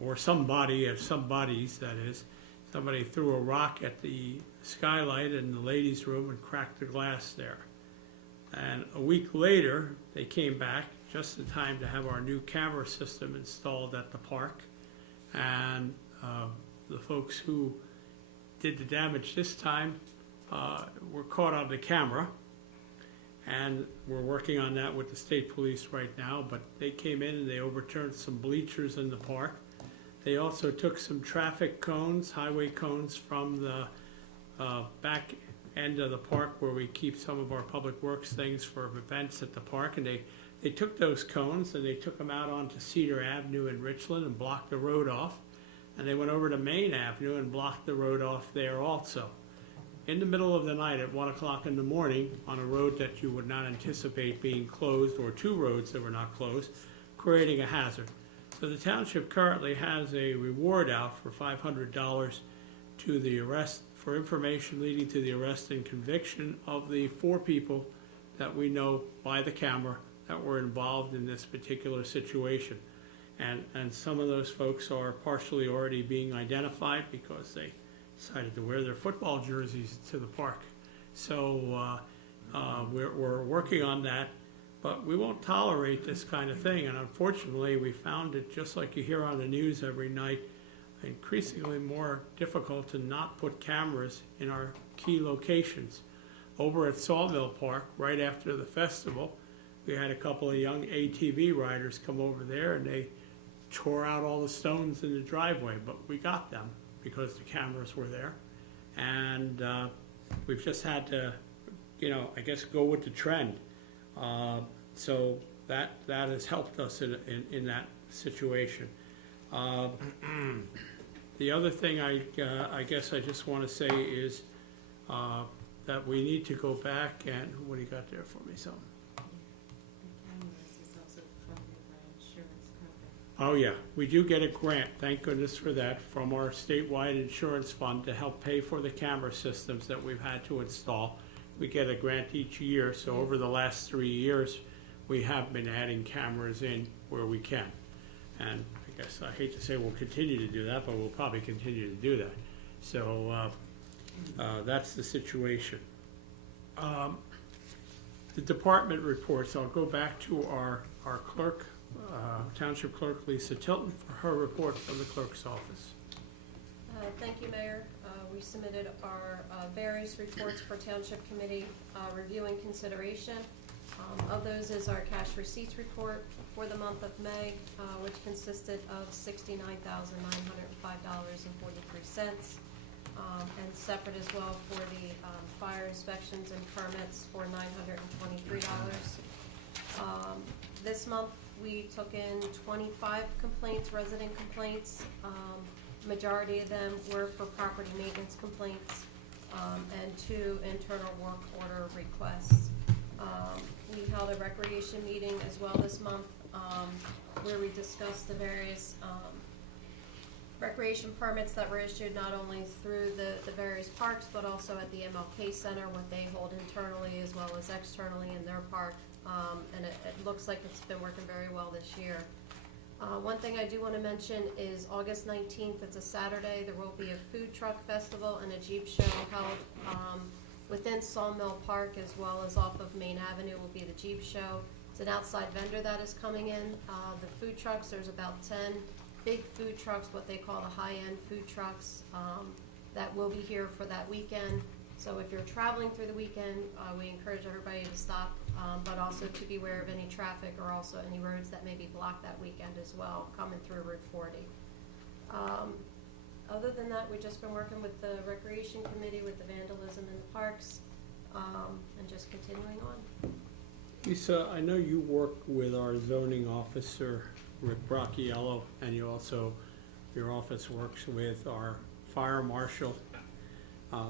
Or somebody, that is, somebody threw a rock at the skylight in the ladies' room and cracked the glass there. And a week later, they came back just in time to have our new camera system installed at the park. And the folks who did the damage this time were caught on the camera. And we're working on that with the state police right now. But they came in and they overturned some bleachers in the park. They also took some traffic cones, highway cones, from the back end of the park where we keep some of our public works things for events at the park, and they they took those cones and they took them out onto Cedar Avenue in Richland and blocked the road off. And they went over to Main Avenue and blocked the road off there also. In the middle of the night at 1 o'clock in the morning on a road that you would not anticipate being closed, or two roads that were not closed, creating a hazard. So the township currently has a reward out for $500 to the arrest, for information leading to the arrest and conviction of the 4 people that we know by the camera that were involved in this particular situation. And some of those folks are partially already being identified because they decided to wear their football jerseys to the park. So we're working on that, but we won't tolerate this kind of thing. And unfortunately, we found it, just like you hear on the news every night, increasingly more difficult to not put cameras in our key locations. Over at Sawmill Park, right after the festival, we had a couple of young ATV riders come over there, and they tore out all the stones in the driveway, but we got them because the cameras were there. And we've just had to, I guess, go with the trend. So that has helped us in that situation. The other thing I guess I just want to say is that we need to go back and, what do you got there for me, something? Oh yeah, we do get a grant, thank goodness for that, from our statewide insurance fund to help pay for the camera systems that we've had to install. We get a grant each year, so over the last 3 years, we have been adding cameras in where we can. And I guess I hate to say we'll continue to do that, but we'll probably continue to do that. So that's the situation. The department reports, I'll go back to our clerk, Township Clerk Lisa Tilton, for her report from the clerk's office. Thank you, Mayor. We submitted our various reports for Township Committee review and consideration. Of those is our cash receipts report for the month of May, which consisted of $69,905.43, and separate as well for the fire inspections and permits for $923. This month, we took in 25 complaints, resident complaints. Majority of them were for property maintenance complaints, and 2 internal work order requests. We held a recreation meeting as well this month, where we discussed the various recreation permits that were issued not only through the various parks, but also at the MLK Center, what they hold internally as well as externally in their park. And it looks like it's been working very well this year. One thing I do want to mention is August 19th, it's a Saturday, there will be a food truck festival and a Jeep show held within Sawmill Park, as well as off of Main Avenue will be the Jeep show. It's an outside vendor that is coming in. The food trucks, there's about 10 big food trucks, what they call the high-end food trucks, that will be here for that weekend. So if you're traveling through the weekend, we encourage everybody to stop, but also to be aware of any traffic or also any roads that may be blocked that weekend as well, coming through Route 40. Other than that, we've just been working with the Recreation Committee with the vandalism in the parks, and just continuing on. Lisa, I know you work with our zoning officer, Rick Bracchiello, and you also, your office works with our fire marshal,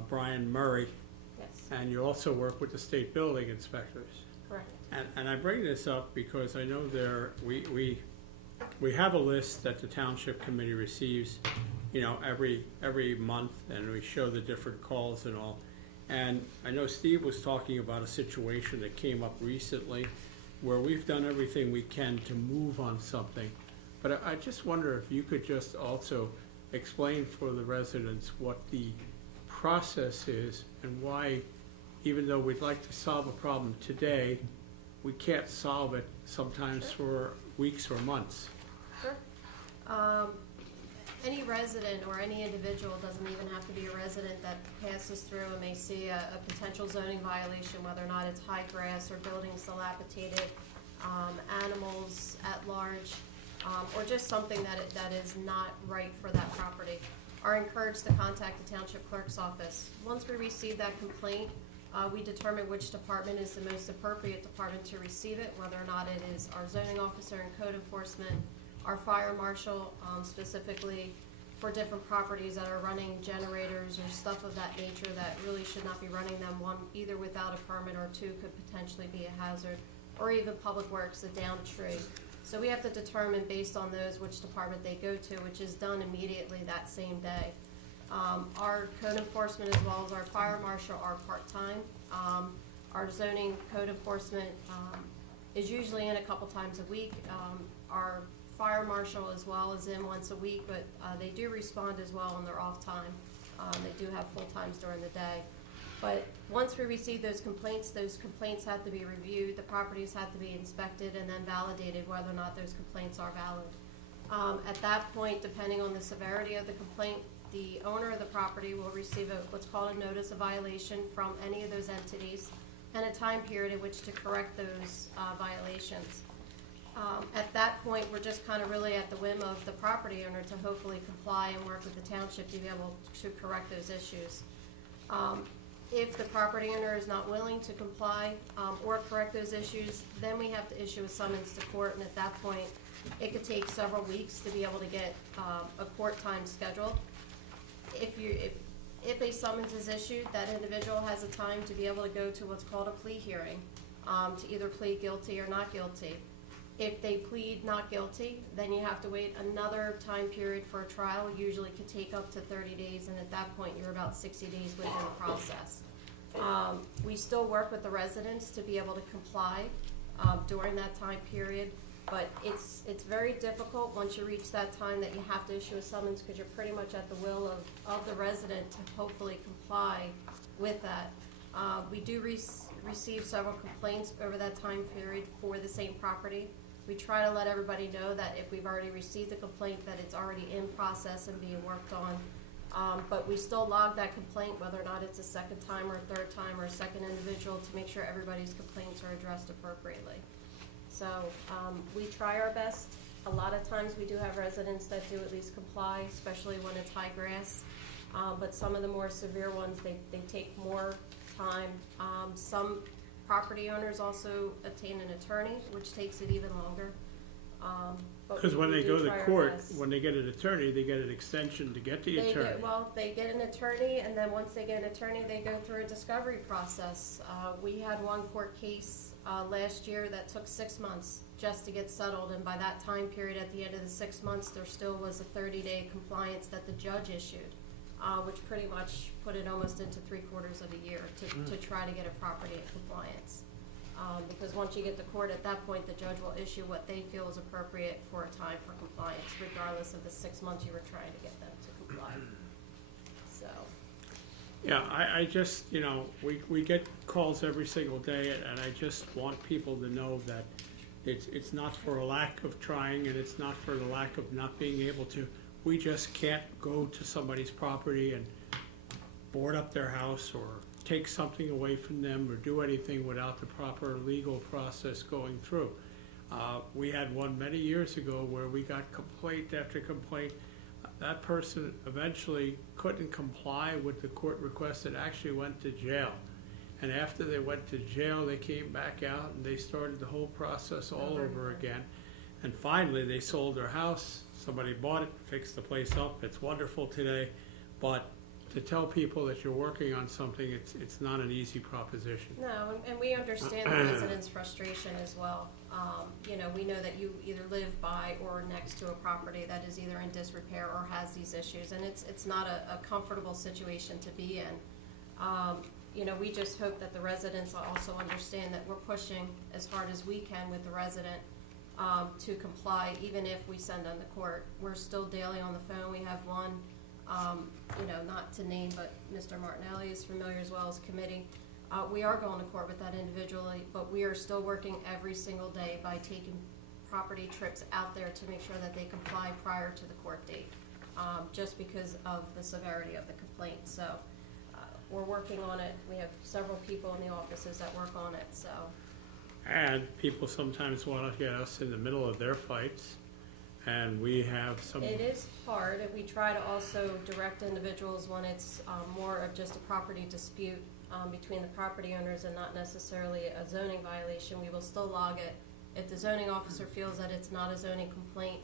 Brian Murray. Yes. And you also work with the state building inspectors. Correct. And I bring this up because I know we have a list that the township committee receives, every month, and we show the different calls and all. And I know Steve was talking about a situation that came up recently where we've done everything we can to move on something. But I just wonder if you could just also explain for the residents what the process is and why, even though we'd like to solve a problem today, we can't solve it sometimes for weeks or months. Sure. Any resident or any individual, doesn't even have to be a resident, that passes through and may see a potential zoning violation, whether or not it's high grass or buildings dilapidated, animals at large, or just something that is not right for that property, are encouraged to contact the township clerk's office. Once we receive that complaint, We determine which department is the most appropriate department to receive it, whether or not it is our zoning officer and code enforcement, our fire marshal, specifically for different properties that are running generators or stuff of that nature that really should not be running them, one, either without a permit, or two, could potentially be a hazard, or even Public Works, a downed tree. So we have to determine based on those which department they go to, which is done immediately that same day. Our code enforcement as well as our fire marshal are part-time. Our zoning code enforcement is usually in a couple times a week. Our fire marshal as well is in once a week, but they do respond as well on their off time. They do have full times during the day. But once we receive those complaints have to be reviewed, the properties have to be inspected and then validated whether or not those complaints are valid. At that point, depending on the severity of the complaint, the owner of the property will receive what's called a notice of violation from any of those entities and a time period in which to correct those violations. At that point, we're just kind of really at the whim of the property owner to hopefully comply and work with the township to be able to correct those issues. If the property owner is not willing to comply or correct those issues, then we have to issue a summons to court, and at that point, it could take several weeks to be able to get a court time scheduled. If a summons is issued, that individual has a time to be able to go to what's called a plea hearing, to either plead guilty or not guilty. If they plead not guilty, then you have to wait another time period for a trial. Usually could take up to 30 days, and at that point, you're about 60 days within the process. We still work with the residents to be able to comply during that time period, but it's very difficult once you reach that time that you have to issue a summons, because you're pretty much at the will of the resident to hopefully comply with that. We do receive several complaints over that time period for the same property. We try to let everybody know that if we've already received the complaint, that it's already in process and being worked on. But we still log that complaint, whether or not it's a second time or a third time or a second individual, to make sure everybody's complaints are addressed appropriately. So we try our best. A lot of times we do have residents that do at least comply, especially when it's high grass. But some of the more severe ones, they take more time. Some property owners also obtain an attorney, which takes it even longer. Because when they go to court, when they get an attorney, they get an extension to get the attorney. They get an attorney, and then once they get an attorney, they go through a discovery process. We had one court case last year that took 6 months just to get settled, and by that time period, at the end of the 6 months, there still was a 30-day compliance that the judge issued, which pretty much put it almost into 3/4 of a year to try to get a property in compliance. Because once you get to court, at that point, the judge will issue what they feel is appropriate for a time for compliance, regardless of the 6 months you were trying to get them to comply. So. Yeah, I just, we get calls every single day, and I just want people to know that it's not for a lack of trying, and it's not for the lack of not being able to. We just can't go to somebody's property and board up their house or take something away from them or do anything without the proper legal process going through. We had one many years ago where we got complaint after complaint. That person eventually couldn't comply with the court request and actually went to jail. And after they went to jail, they came back out and they started the whole process all over again. And finally, they sold their house. Somebody bought it, fixed the place up. It's wonderful today. But to tell people that you're working on something, it's not an easy proposition. No, and we understand the residents' frustration as well. We know that you either live by or next to a property that is either in disrepair or has these issues, and it's not a comfortable situation to be in. We just hope that the residents also understand that we're pushing as hard as we can with the resident to comply, even if we send them to court. We're still daily on the phone. We have one. Not to name, but Mr. Martinelli is familiar as well as committee. We are going to court with that individually, but we are still working every single day by taking property trips out there to make sure that they comply prior to the court date, just because of the severity of the complaint. So we're working on it. We have several people in the offices that work on it. So. And people sometimes want to get us in the middle of their fights. and we have some. It is hard, and we try to also direct individuals when it's more of just a property dispute between the property owners and not necessarily a zoning violation. We will still log it. If the zoning officer feels that it's not a zoning complaint,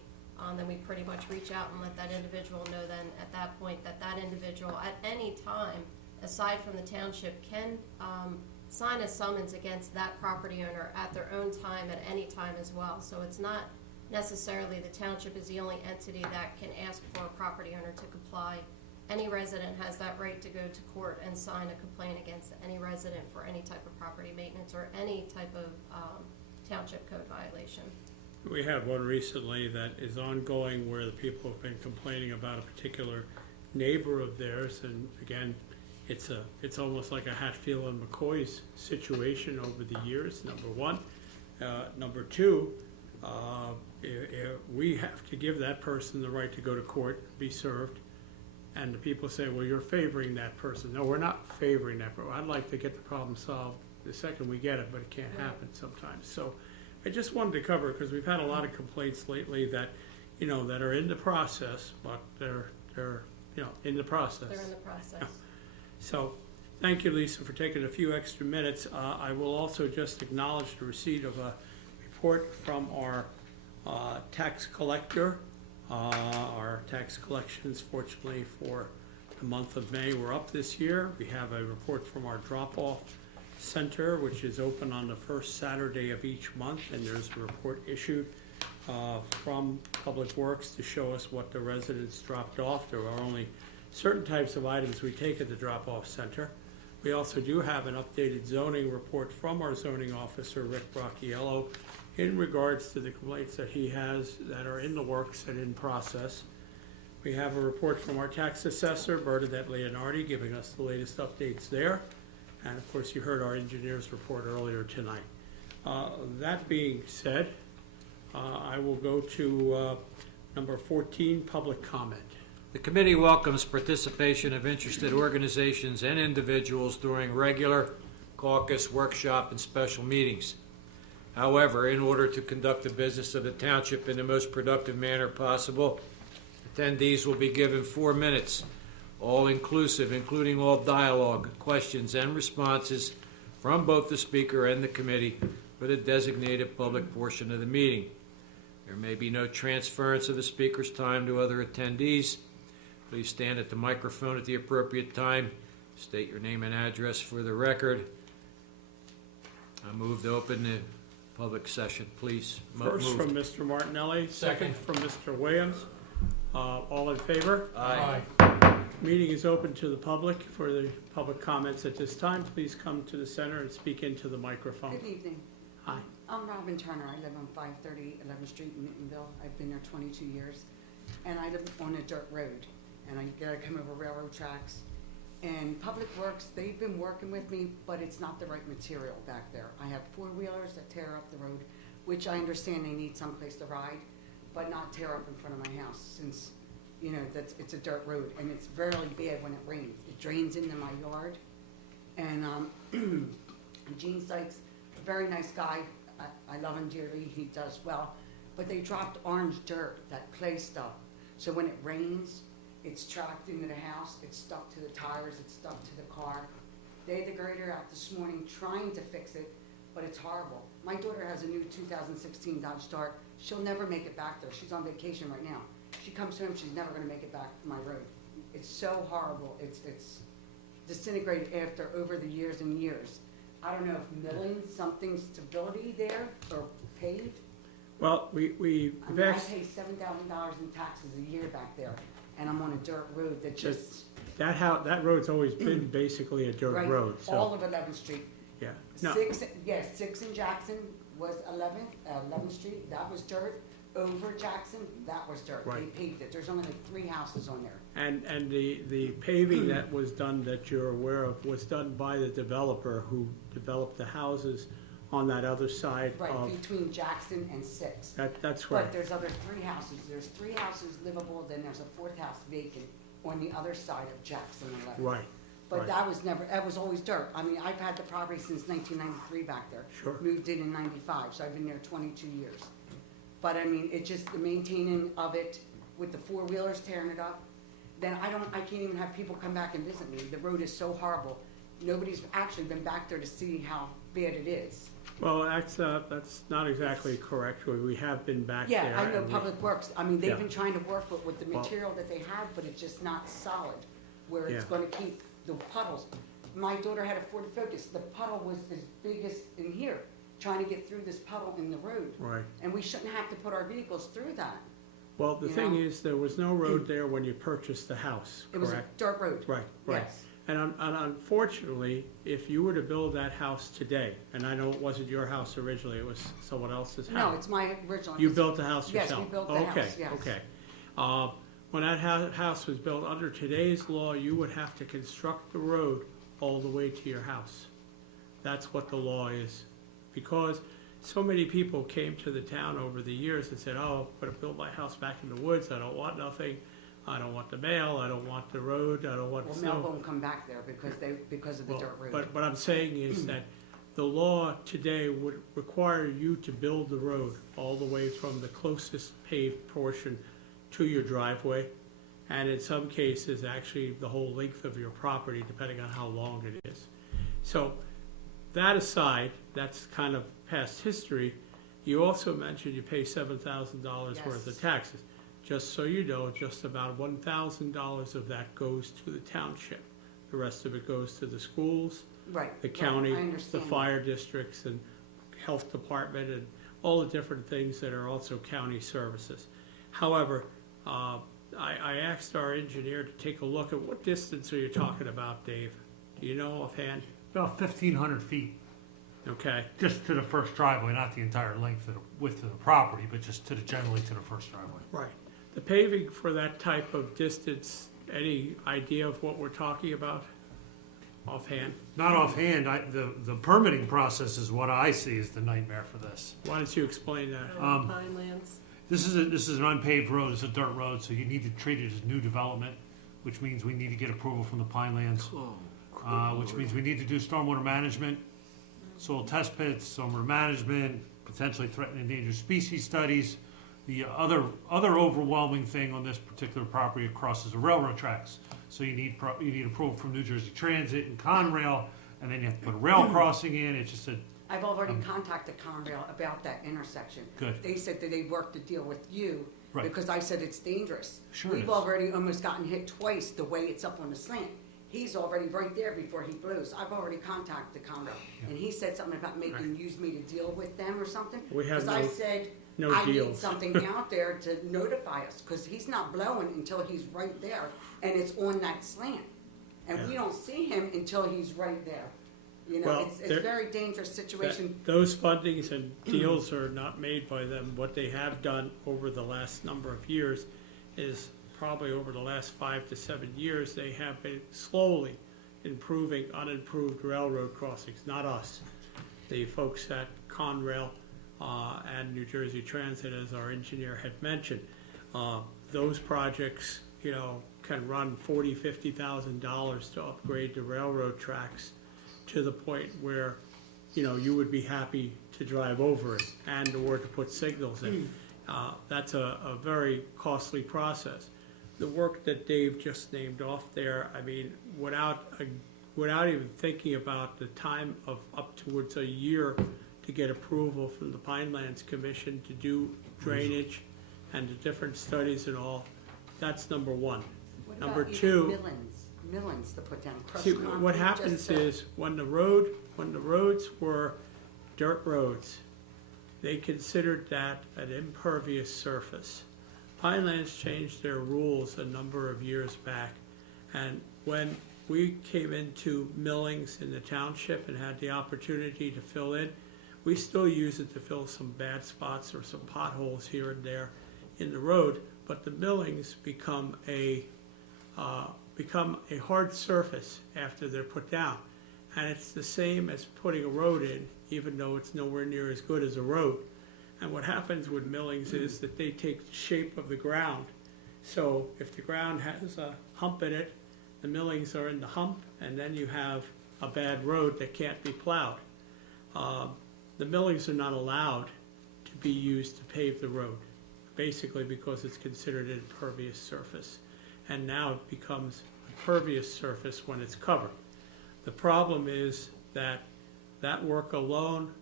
then we pretty much reach out and let that individual know then at that point that that individual at any time, aside from the township, can sign a summons against that property owner at their own time at any time as well. So it's not necessarily the township is the only entity that can ask for a property owner to comply. Any resident has that right to go to court and sign a complaint against any resident for any type of property maintenance or any type of township code violation. We had one recently that is ongoing where the people have been complaining about a particular neighbor of theirs, and again, it's almost like a Hatfield and McCoy's situation over the years, number one. Number two, we have to give that person the right to go to court, be served, and the people say, well, you're favoring that person. No, we're not favoring that person. I'd like to get the problem solved the second we get it, but it can't happen sometimes. So I just wanted to cover, because we've had a lot of complaints lately that, that are in the process, but they're in the process. They're in the process. So, thank you, Lisa, for taking a few extra minutes. I will also just acknowledge the receipt of a report from our tax collector. Our tax collections, fortunately, for the month of May were up this year. We have a report from our drop-off center, which is open on the first Saturday of each month, and there's a report issued from Public Works to show us what the residents dropped off. There are only certain types of items we take at the drop-off center. We also do have an updated zoning report from our zoning officer, Rick Bracchiello, in regards to the complaints that he has that are in the works and in process. We have a report from our tax assessor, Bernadette Leonardi, giving us the latest updates there. And of course, you heard our engineer's report earlier tonight. That being said, I will go to number 14, public comment. The committee welcomes participation of interested organizations and individuals during regular caucus, workshop, and special meetings. However, in order to conduct the business of the township in the most productive manner possible, attendees will be given 4 minutes, all inclusive, including all dialogue, questions, and responses from both the speaker and the committee for the designated public portion of the meeting. There may be no transference of the speaker's time to other attendees. Please stand at the microphone at the appropriate time. State your name and address for the record. I move to open the public session, please. First from Mr. Martinelli, second from Mr. Williams. All in favor? Aye. Meeting is open to the public. For the public comments at this time, please come to the center and speak into the microphone. Good evening. Hi. I'm Robin Turner. I live on 530 11th Street in Newtonville. I've been there 22 years. And I live on a dirt road. And I gotta come over railroad tracks. And Public Works, they've been working with me, but it's not the right material back there. I have four-wheelers that tear up the road, which I understand they need someplace to ride, but not tear up in front of my house, since, it's a dirt road, and it's very bad when it rains. It drains into my yard. And Gene Sykes, a very nice guy. I love him dearly. He does well. But they dropped orange dirt, that clay stuff. So when it rains, it's tracked into the house, it's stuck to the tires, it's stuck to the car. They had the grader out this morning trying to fix it, but it's horrible. My daughter has a new 2016 Dodge Dart. She'll never make it back there. She's on vacation right now. She comes home, she's never gonna make it back to my road. It's so horrible. It's disintegrated after over the years and years. I don't know if milling something stability there or paved. Well, we I pay $7,000 in taxes a year back there, and I'm on a dirt road that just that road's always been basically a dirt right, road. So all of 11th Street. yeah, no, 6 in Jackson was 11th Street. That was dirt. Over Jackson, that was dirt. Right. They paved it. There's only like 3 houses on there. and the paving that was done that you're aware of was done by the developer who developed the houses on that other side Right, of between Jackson and 6. that's right. But there's other 3 houses. There's 3 houses livable, then there's a 4th house vacant on the other side of Jackson 11. Right. But right. that was always dirt. I mean, I've had the property since 1993 back there. Sure. Moved in 95, so I've been there 22 years. But I mean, it's just the maintaining of it with the four-wheelers tearing it up. Then I can't even have people come back and visit me. The road is so horrible. Nobody's actually been back there to see how bad it is. Well, that's not exactly correct. We have been back there. Yeah, I know and Public Works, I mean, they've Yeah. been trying to work with the Well- material that they have, but it's just not solid, where it's Yeah. gonna keep the puddles. My daughter had a Ford Focus, the puddle was as big as in here, trying to get through this puddle in the road. Right. And we shouldn't have to put our vehicles through that. Well, the You thing know? is, there was no road there when you purchased the house, It was a correct? dirt road. Right, right. Yes. And unfortunately, if you were to build that house today, and I know it wasn't your house originally, it was someone else's house. No, it's my original. You built the house Yes, yourself? we built the Okay, house, yes. okay. When that house was built, under today's law, you would have to construct the road all the way to your house. That's what the law is. Because so many people came to the town over the years and said, oh, I'm gonna build my house back in the woods, I don't want nothing, I don't want the mail, I don't want the road, I don't want the Well, snow. Mel won't come back there because of the Well, dirt road. But what I'm saying is that the law today would require you to build the road all the way from the closest paved portion to your driveway, and in some cases, actually, the whole length of your property, depending on how long it is. So, that aside, that's kind of past history. You also mentioned you pay $7,000 worth of Yes. taxes. Just so you know, just about $1,000 of that goes to the township. The rest of it goes to the schools, Right, the right, county, I the understand that. fire districts, and health department, and all the different things that are also county services. However, I asked our engineer to take a look at what distance are you talking about, Dave? Do you know offhand? About 1,500 feet, Okay, just to the first driveway, not the entire length of the width of the property, but just generally to the first driveway. right. The paving for that type of distance, any idea of what we're talking about offhand? Not offhand, the permitting process is what I see as the nightmare for this. Why don't you explain that? Pinelands. This is an unpaved road, it's a dirt road, so you need to treat it as new development, which means we need to get approval from the Pinelands. Which means we need to do stormwater management, soil test pits, stormwater management, potentially threatened endangered species studies. The other overwhelming thing on this particular property, it crosses the railroad tracks. So you need approval from New Jersey Transit and Conrail, and then you have to put a rail crossing in, it's just a, I've already contacted Conrail about that intersection. Good. They said that they worked to deal with you, Right. because I said it's dangerous. Sure it We've is. already almost gotten hit twice the way it's up on the slant. He's already right there before he blows. I've already contacted Conrail, and he said something about making, use me to deal with them or something. We have Because I no- said, no I need deals. something out there to notify us, because he's not blowing until he's right there, and it's on that slant. And we Yeah. don't see him until he's right there. You know, Well, it's a there- very dangerous situation. Those fundings and deals are not made by them. What they have done over the last number of years is probably over the last 5 to 7 years, they have been slowly improving unimproved railroad crossings, not us. The folks at Conrail and New Jersey Transit, as our engineer had mentioned, those projects, you know, can run $40,000, $50,000 to upgrade the railroad tracks to the point where, you know, you would be happy to drive over it and or to put signals in. That's a very costly process. The work that Dave just named off there, I mean, without even thinking about the time of up towards a year to get approval from the Pinelands Commission to do drainage and the different studies and all, that's number one. What Number about two. even millings to put down, crushed See, concrete? what just happens to- is, when the roads were dirt roads, they considered that an impervious surface. Pinelands changed their rules a number of years back, and when we came into millings in the township and had the opportunity to fill in, we still use it to fill some bad spots or some potholes here and there in the road, but the millings become a hard surface after they're put down. And it's the same as putting a road in, even though it's nowhere near as good as a road. And what happens with millings is that they take the shape of the ground. So if the ground has a hump in it, the millings are in the hump, and then you have a bad road that can't be plowed. The millings are not allowed to be used to pave the road, basically because it's considered an impervious surface. And now it becomes a pervious surface when it's covered. The problem is that that work alone,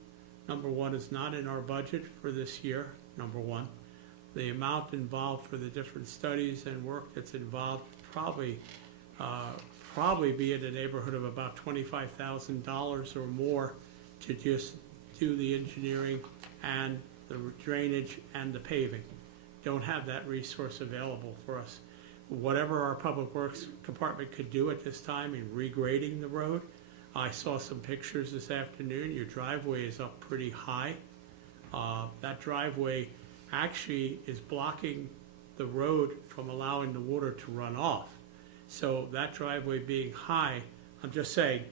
number one, is not in our budget for this year, number one. The amount involved for the different studies and work that's involved probably be in the neighborhood of about $25,000 or more to just do the engineering and the drainage and the paving. Don't have that resource available for us. Whatever our public works department could do at this time in regrading the road, I saw some pictures this afternoon. Your driveway is up pretty high. That driveway actually is blocking the road from allowing the water to run off. So that driveway being high, I'm just saying,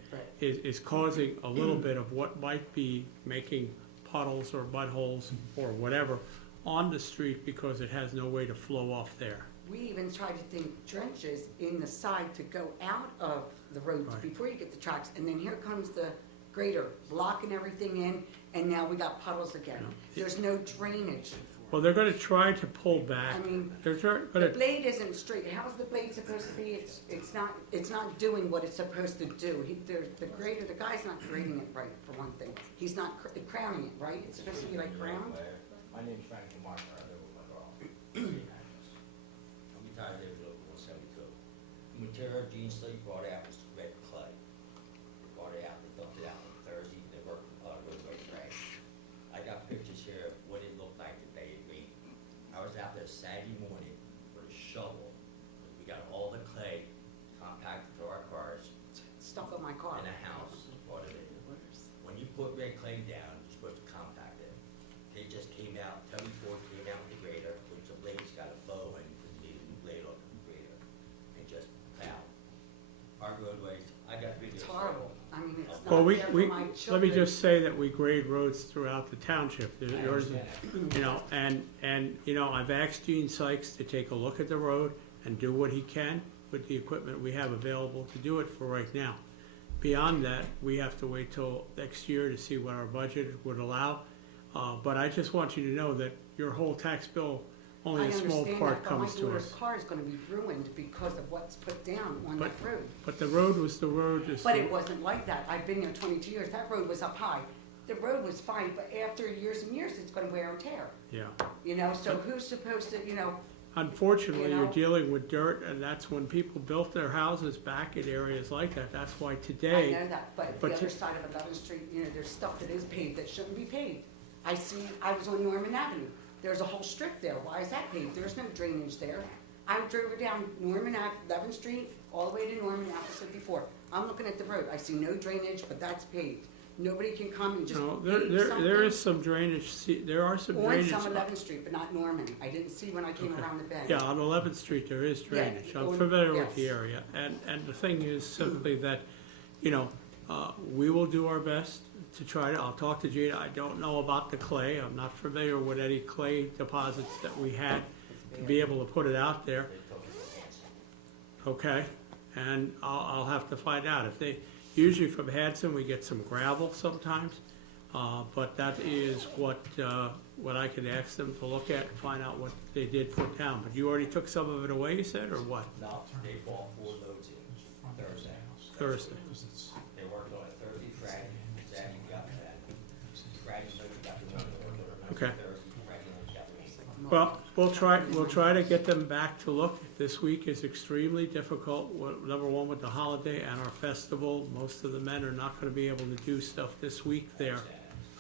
is causing a little bit of what might be making puddles or mud holes or whatever on the street because it has no way to flow off there. We even tried to think trenches in the side to go out of the road Right. before you get the tracks, and then here comes the grader blocking everything in, and now we got puddles again. There's no drainage. Well, they're gonna try to pull back. I mean, They're the gonna, blade isn't straight. How's the blade supposed to be? It's not doing what it's supposed to do. The grader, the guy's not grading it right, for one thing. He's not crowning it, right? It's supposed to be like crowned. My name's Frankie Marker, I live with my girl. I'm retired, I live in 172. The material Gene Slate brought out was red clay. They brought it out, they dumped it out on Thursday, they worked, roadway trash. I got pictures here of what it looked like the day it rained. I was out there Saturday morning with a shovel. We got all the clay compacted to our cars Stuck on my car. in a house, part of it. When you put red clay down, you're supposed to compact it. They just came out, Tubby Ford came out with the grader, which the blade's got a bow and you can leave the blade off the grader, and just plowed. Our roadways, I got videos. It's horrible. I mean, it's well, not we, there for we, my let me children. just say that we grade roads throughout the township. I Yours, understand you know, and, you know, I've asked Gene Sykes to take a look at the road and do what he can with the equipment we have available to do it for right now. Beyond that, we have to wait till next year to see what our budget would allow. But I just want you to know that your whole tax bill, only I a small understand part that, but comes my to daughter's us. car is gonna be ruined because of what's put down on But- that road. But the road was the road. But it wasn't like that. I've been there 22 years. That road was up high. The road was fine, but after years and years, it's gonna wear and tear. Yeah. You know, so who's supposed to, you know, Unfortunately, You you're know? dealing with dirt, and that's when people built their houses back in areas like that. That's why I today, know that, but but the other to- side of 11th Street, you know, there's stuff that is paved that shouldn't be paved. I was on Norman Avenue. There's a whole strip there. Why is that paved? There's no drainage there. I drove down Norman Ave, 11th Street, all the way to Norman, opposite before. I'm looking at the road. I see no drainage, but that's paved. Nobody can come and just no, pave there something is some drainage, there are some on drainage. some 11th Street, but not Norman. I didn't see when I came Okay. around the bend. Yeah, on 11th Street, there is drainage. I'm on- familiar with the yes. area. And the thing is simply that, you know, we will do our best to try to, I'll talk to Gina. I don't know about the clay. I'm not familiar with any clay deposits that we had to be able to put it out there. Okay, and I'll have to find out. If they, usually from Hanson, we get some gravel sometimes, but that is what I can ask them to look at and find out what they did put down. But you already took some of it away, you said, or what? No, they bought 4 loads in Thursday. Thursday. They worked on it Thursday, Friday, Saturday, got that. Friday, Sunday, got the one. Okay. Thursday, Friday, got the one. Well, we'll try to get them back to look. This week is extremely difficult. Number one, with the holiday and our festival, most of the men are not gonna be able to do stuff this week there,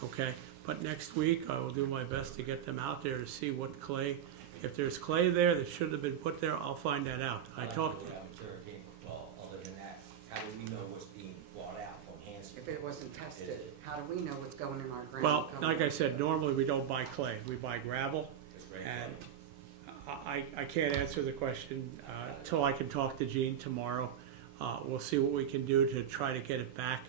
okay? But next week, I will do my best to get them out there to see what clay, if there's clay there that should have been put there, I'll find that out. I talked, Well, other than that, how do we know what's being bought out from Hanson? If it wasn't tested, how do we know what's going in our ground? well, like I said, normally we don't buy clay, we buy gravel. And I can't answer the question till I can talk to Gene tomorrow. We'll see what we can do to try to get it back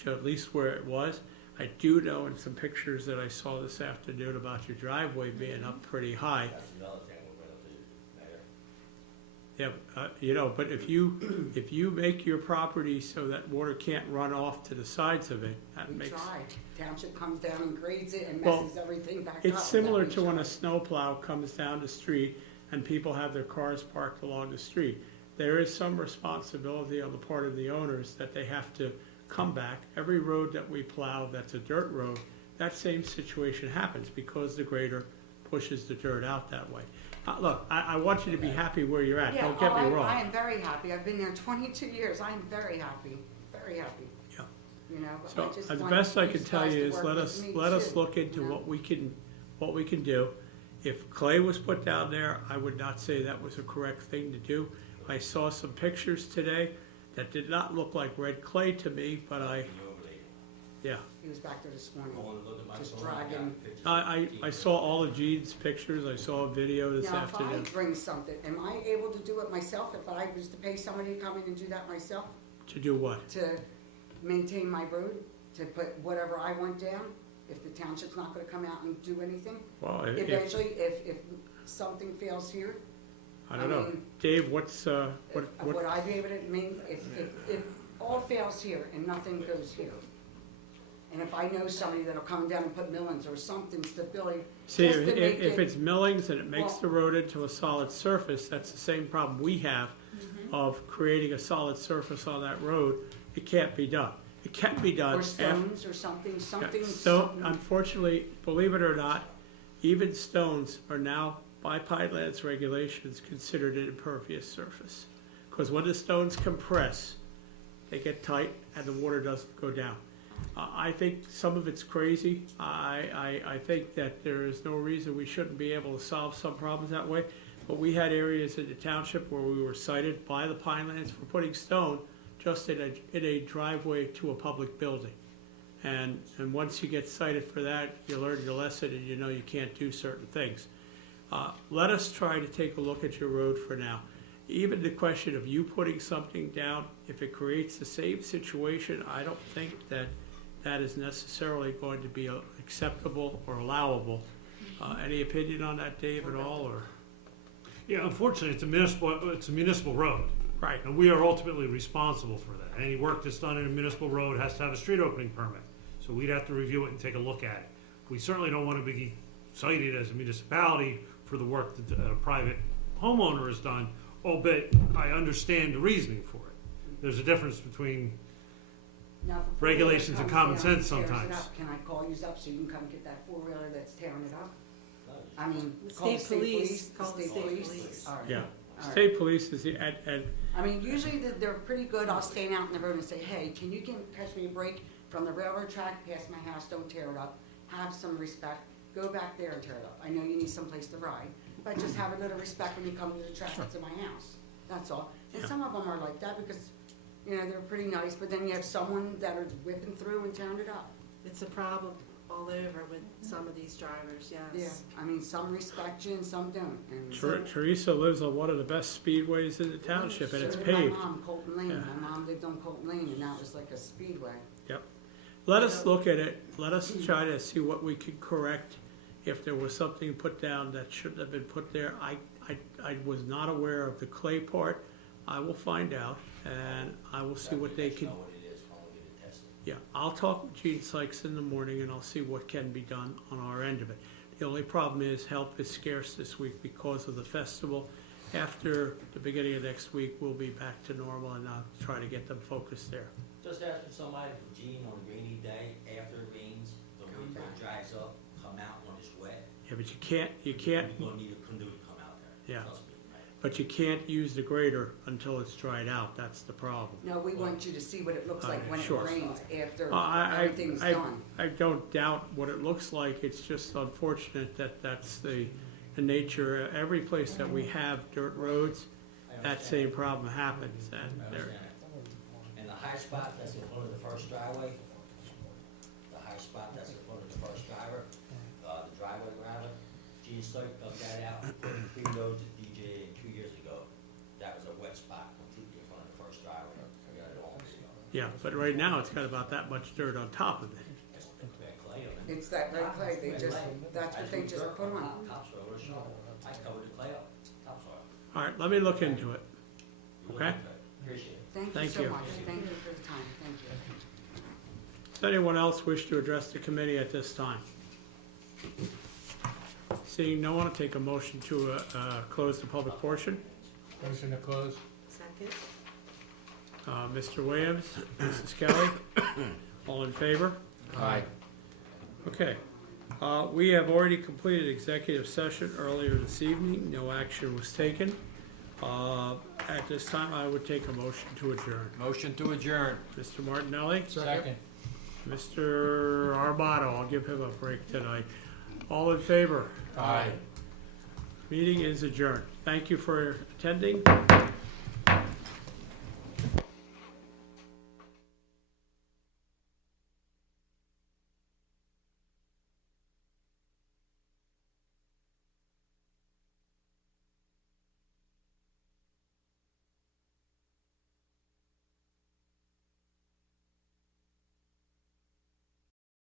to at least where it was. I do know in some pictures that I saw this afternoon about your driveway being up pretty high. That's another thing we're gonna do, Yeah, but if you make your property so that water can't run off to the sides of it, that We makes. tried. Township comes down and grades it and Well, messes everything back up. It's similar That to we when a tried. snowplow comes down the street and people have their cars parked along the street. There is some responsibility on the part of the owners that they have to come back. Every road that we plow that's a dirt road, that same situation happens because the grader pushes the dirt out that way. Look, I want you to be happy where you're at, don't get me I wrong. am very happy. I've been there 22 years. I am very happy, very happy. Yeah. You know, but So, I just the want best I you can tell guys you to is work let with us, me let us too, look into you know? what we can do. If clay was put down there, I would not say that was a correct thing to do. I saw some pictures today that did not look like red clay to me, but yeah. He was back there this morning, Go and look at my just phone, I got dragging. pictures. I saw all of Gene's pictures, I saw a video this Now, if I afternoon. bring something, am I able to do it myself if I was to pay somebody to come in and do that myself? To do what? To maintain my road, to put whatever I want down, if the township's not gonna come out and do anything? Well, if, Eventually, if something fails here, I don't know. mean, Dave, what's, what, would I be able to if all fails here and nothing goes here? And if I know somebody that'll come down and put millings or something, stability, see, just to make if it, it's millings and it makes Well- the road into a solid surface, that's the same problem we have of creating a solid surface on that road. It can't be done. It can be done. or stones or something, something. So, something- unfortunately, believe it or not, even stones are now, by Pinelands regulations, considered an impervious surface. Because when the stones compress, they get tight and the water doesn't go down. I think some of it's crazy. I think that there is no reason we shouldn't be able to solve some problems that way. But we had areas in the township where we were cited by the Pinelands for putting stone just in a driveway to a public building. And once you get cited for that, you learn your lesson and you know you can't do certain things. Let us try to take a look at your road for now. Even the question of you putting something down, if it creates the same situation, I don't think that that is necessarily going to be acceptable or allowable. Any opinion on that, Dave, at all, or? Yeah, unfortunately, it's a municipal road. Right. And we are ultimately responsible for that. Any work that's done in a municipal road has to have a street opening permit. So we'd have to review it and take a look at it. We certainly don't want to be cited as a municipality for the work that a private homeowner has done, albeit I understand the reasoning for it. There's a difference between Now, if a regulations and four-wheeler common comes sense down and tears it sometimes. up, can I call you up so you can come get that four-wheeler that's tearing it up? I mean, The call the state state police. police, the Call the state state police. police. All right. Yeah. All right. State police is, and I mean, usually they're pretty good. I'll stand out in the road and say, hey, can you catch me a break from the railroad track past my house? Don't tear it up. Have some respect. Go back there and tear it up. I know you need someplace to ride, but just have a little respect when you come to the track that's in my house. That's all. And some of them are like that because, you know, they're pretty nice, but then you have someone that are whipping through and tearing it up. It's a problem all over with some of these drivers, yes. Yeah, I mean, some respect you and some don't. And Teresa lives on one of the best speedways in the township, and it's so did paved. my mom, Colton Lane. Yeah. My mom lived on Colton Lane, and that was like a speedway. Yep. Let us look at it. Let us try to see what we can correct. If there was something put down that shouldn't have been put there, I was not aware of the clay part. I will find out, and I will see what they can. Know what it is, when we get it tested. Yeah, I'll talk with Gene Sykes in the morning, and I'll see what can be done on our end of it. The only problem is help is scarce this week because of the festival. After the beginning of next week, we'll be back to normal, and I'll try to get them focused there. Just ask for somebody for Gene on a rainy day, after it rains, the river dries up, come out when it's wet. Yeah, but you can't, We're gonna need a canoe to come out there. Yeah. Trust me, man. but you can't use the grader until it's dried out. That's the problem. No, we want you to see what it looks like when Sure. it rains after I everything's done. don't doubt what it looks like. It's just unfortunate that that's the nature. Every place that we have dirt roads, that same problem happens. I And there, understand it. And the high spot that's in front of the first driveway, the high spot that's in front of the first the driveway rather, Gene Stoke dug that out, he knows it DJ 2 years ago. That was a wet spot completely in front of the first driveway. We got it all. yeah, but right now it's got about that much dirt on top of it. It's that clay on it. It's that red clay, they just, that's what they just put on. Topsoil or shovel. I covered the clay up, topsoil. All right, let me look into it. Okay? Appreciate it. Thank you Thank so you. much. Thank you for the time. Thank you. Does anyone else wish to address the committee at this time? Seeing no one, I'll take a motion to close the public portion. Motion to close? Second? Mr. Williams, Mrs. Kelly, all in favor? Aye. Okay. We have already completed executive session earlier this evening. No action was taken. At this time, I would take a motion to adjourn. Motion to adjourn. Mr. Martinelli? Second. Mr. Armato, I'll give him a break tonight. All in favor? Aye. Meeting is adjourned. Thank you for attending.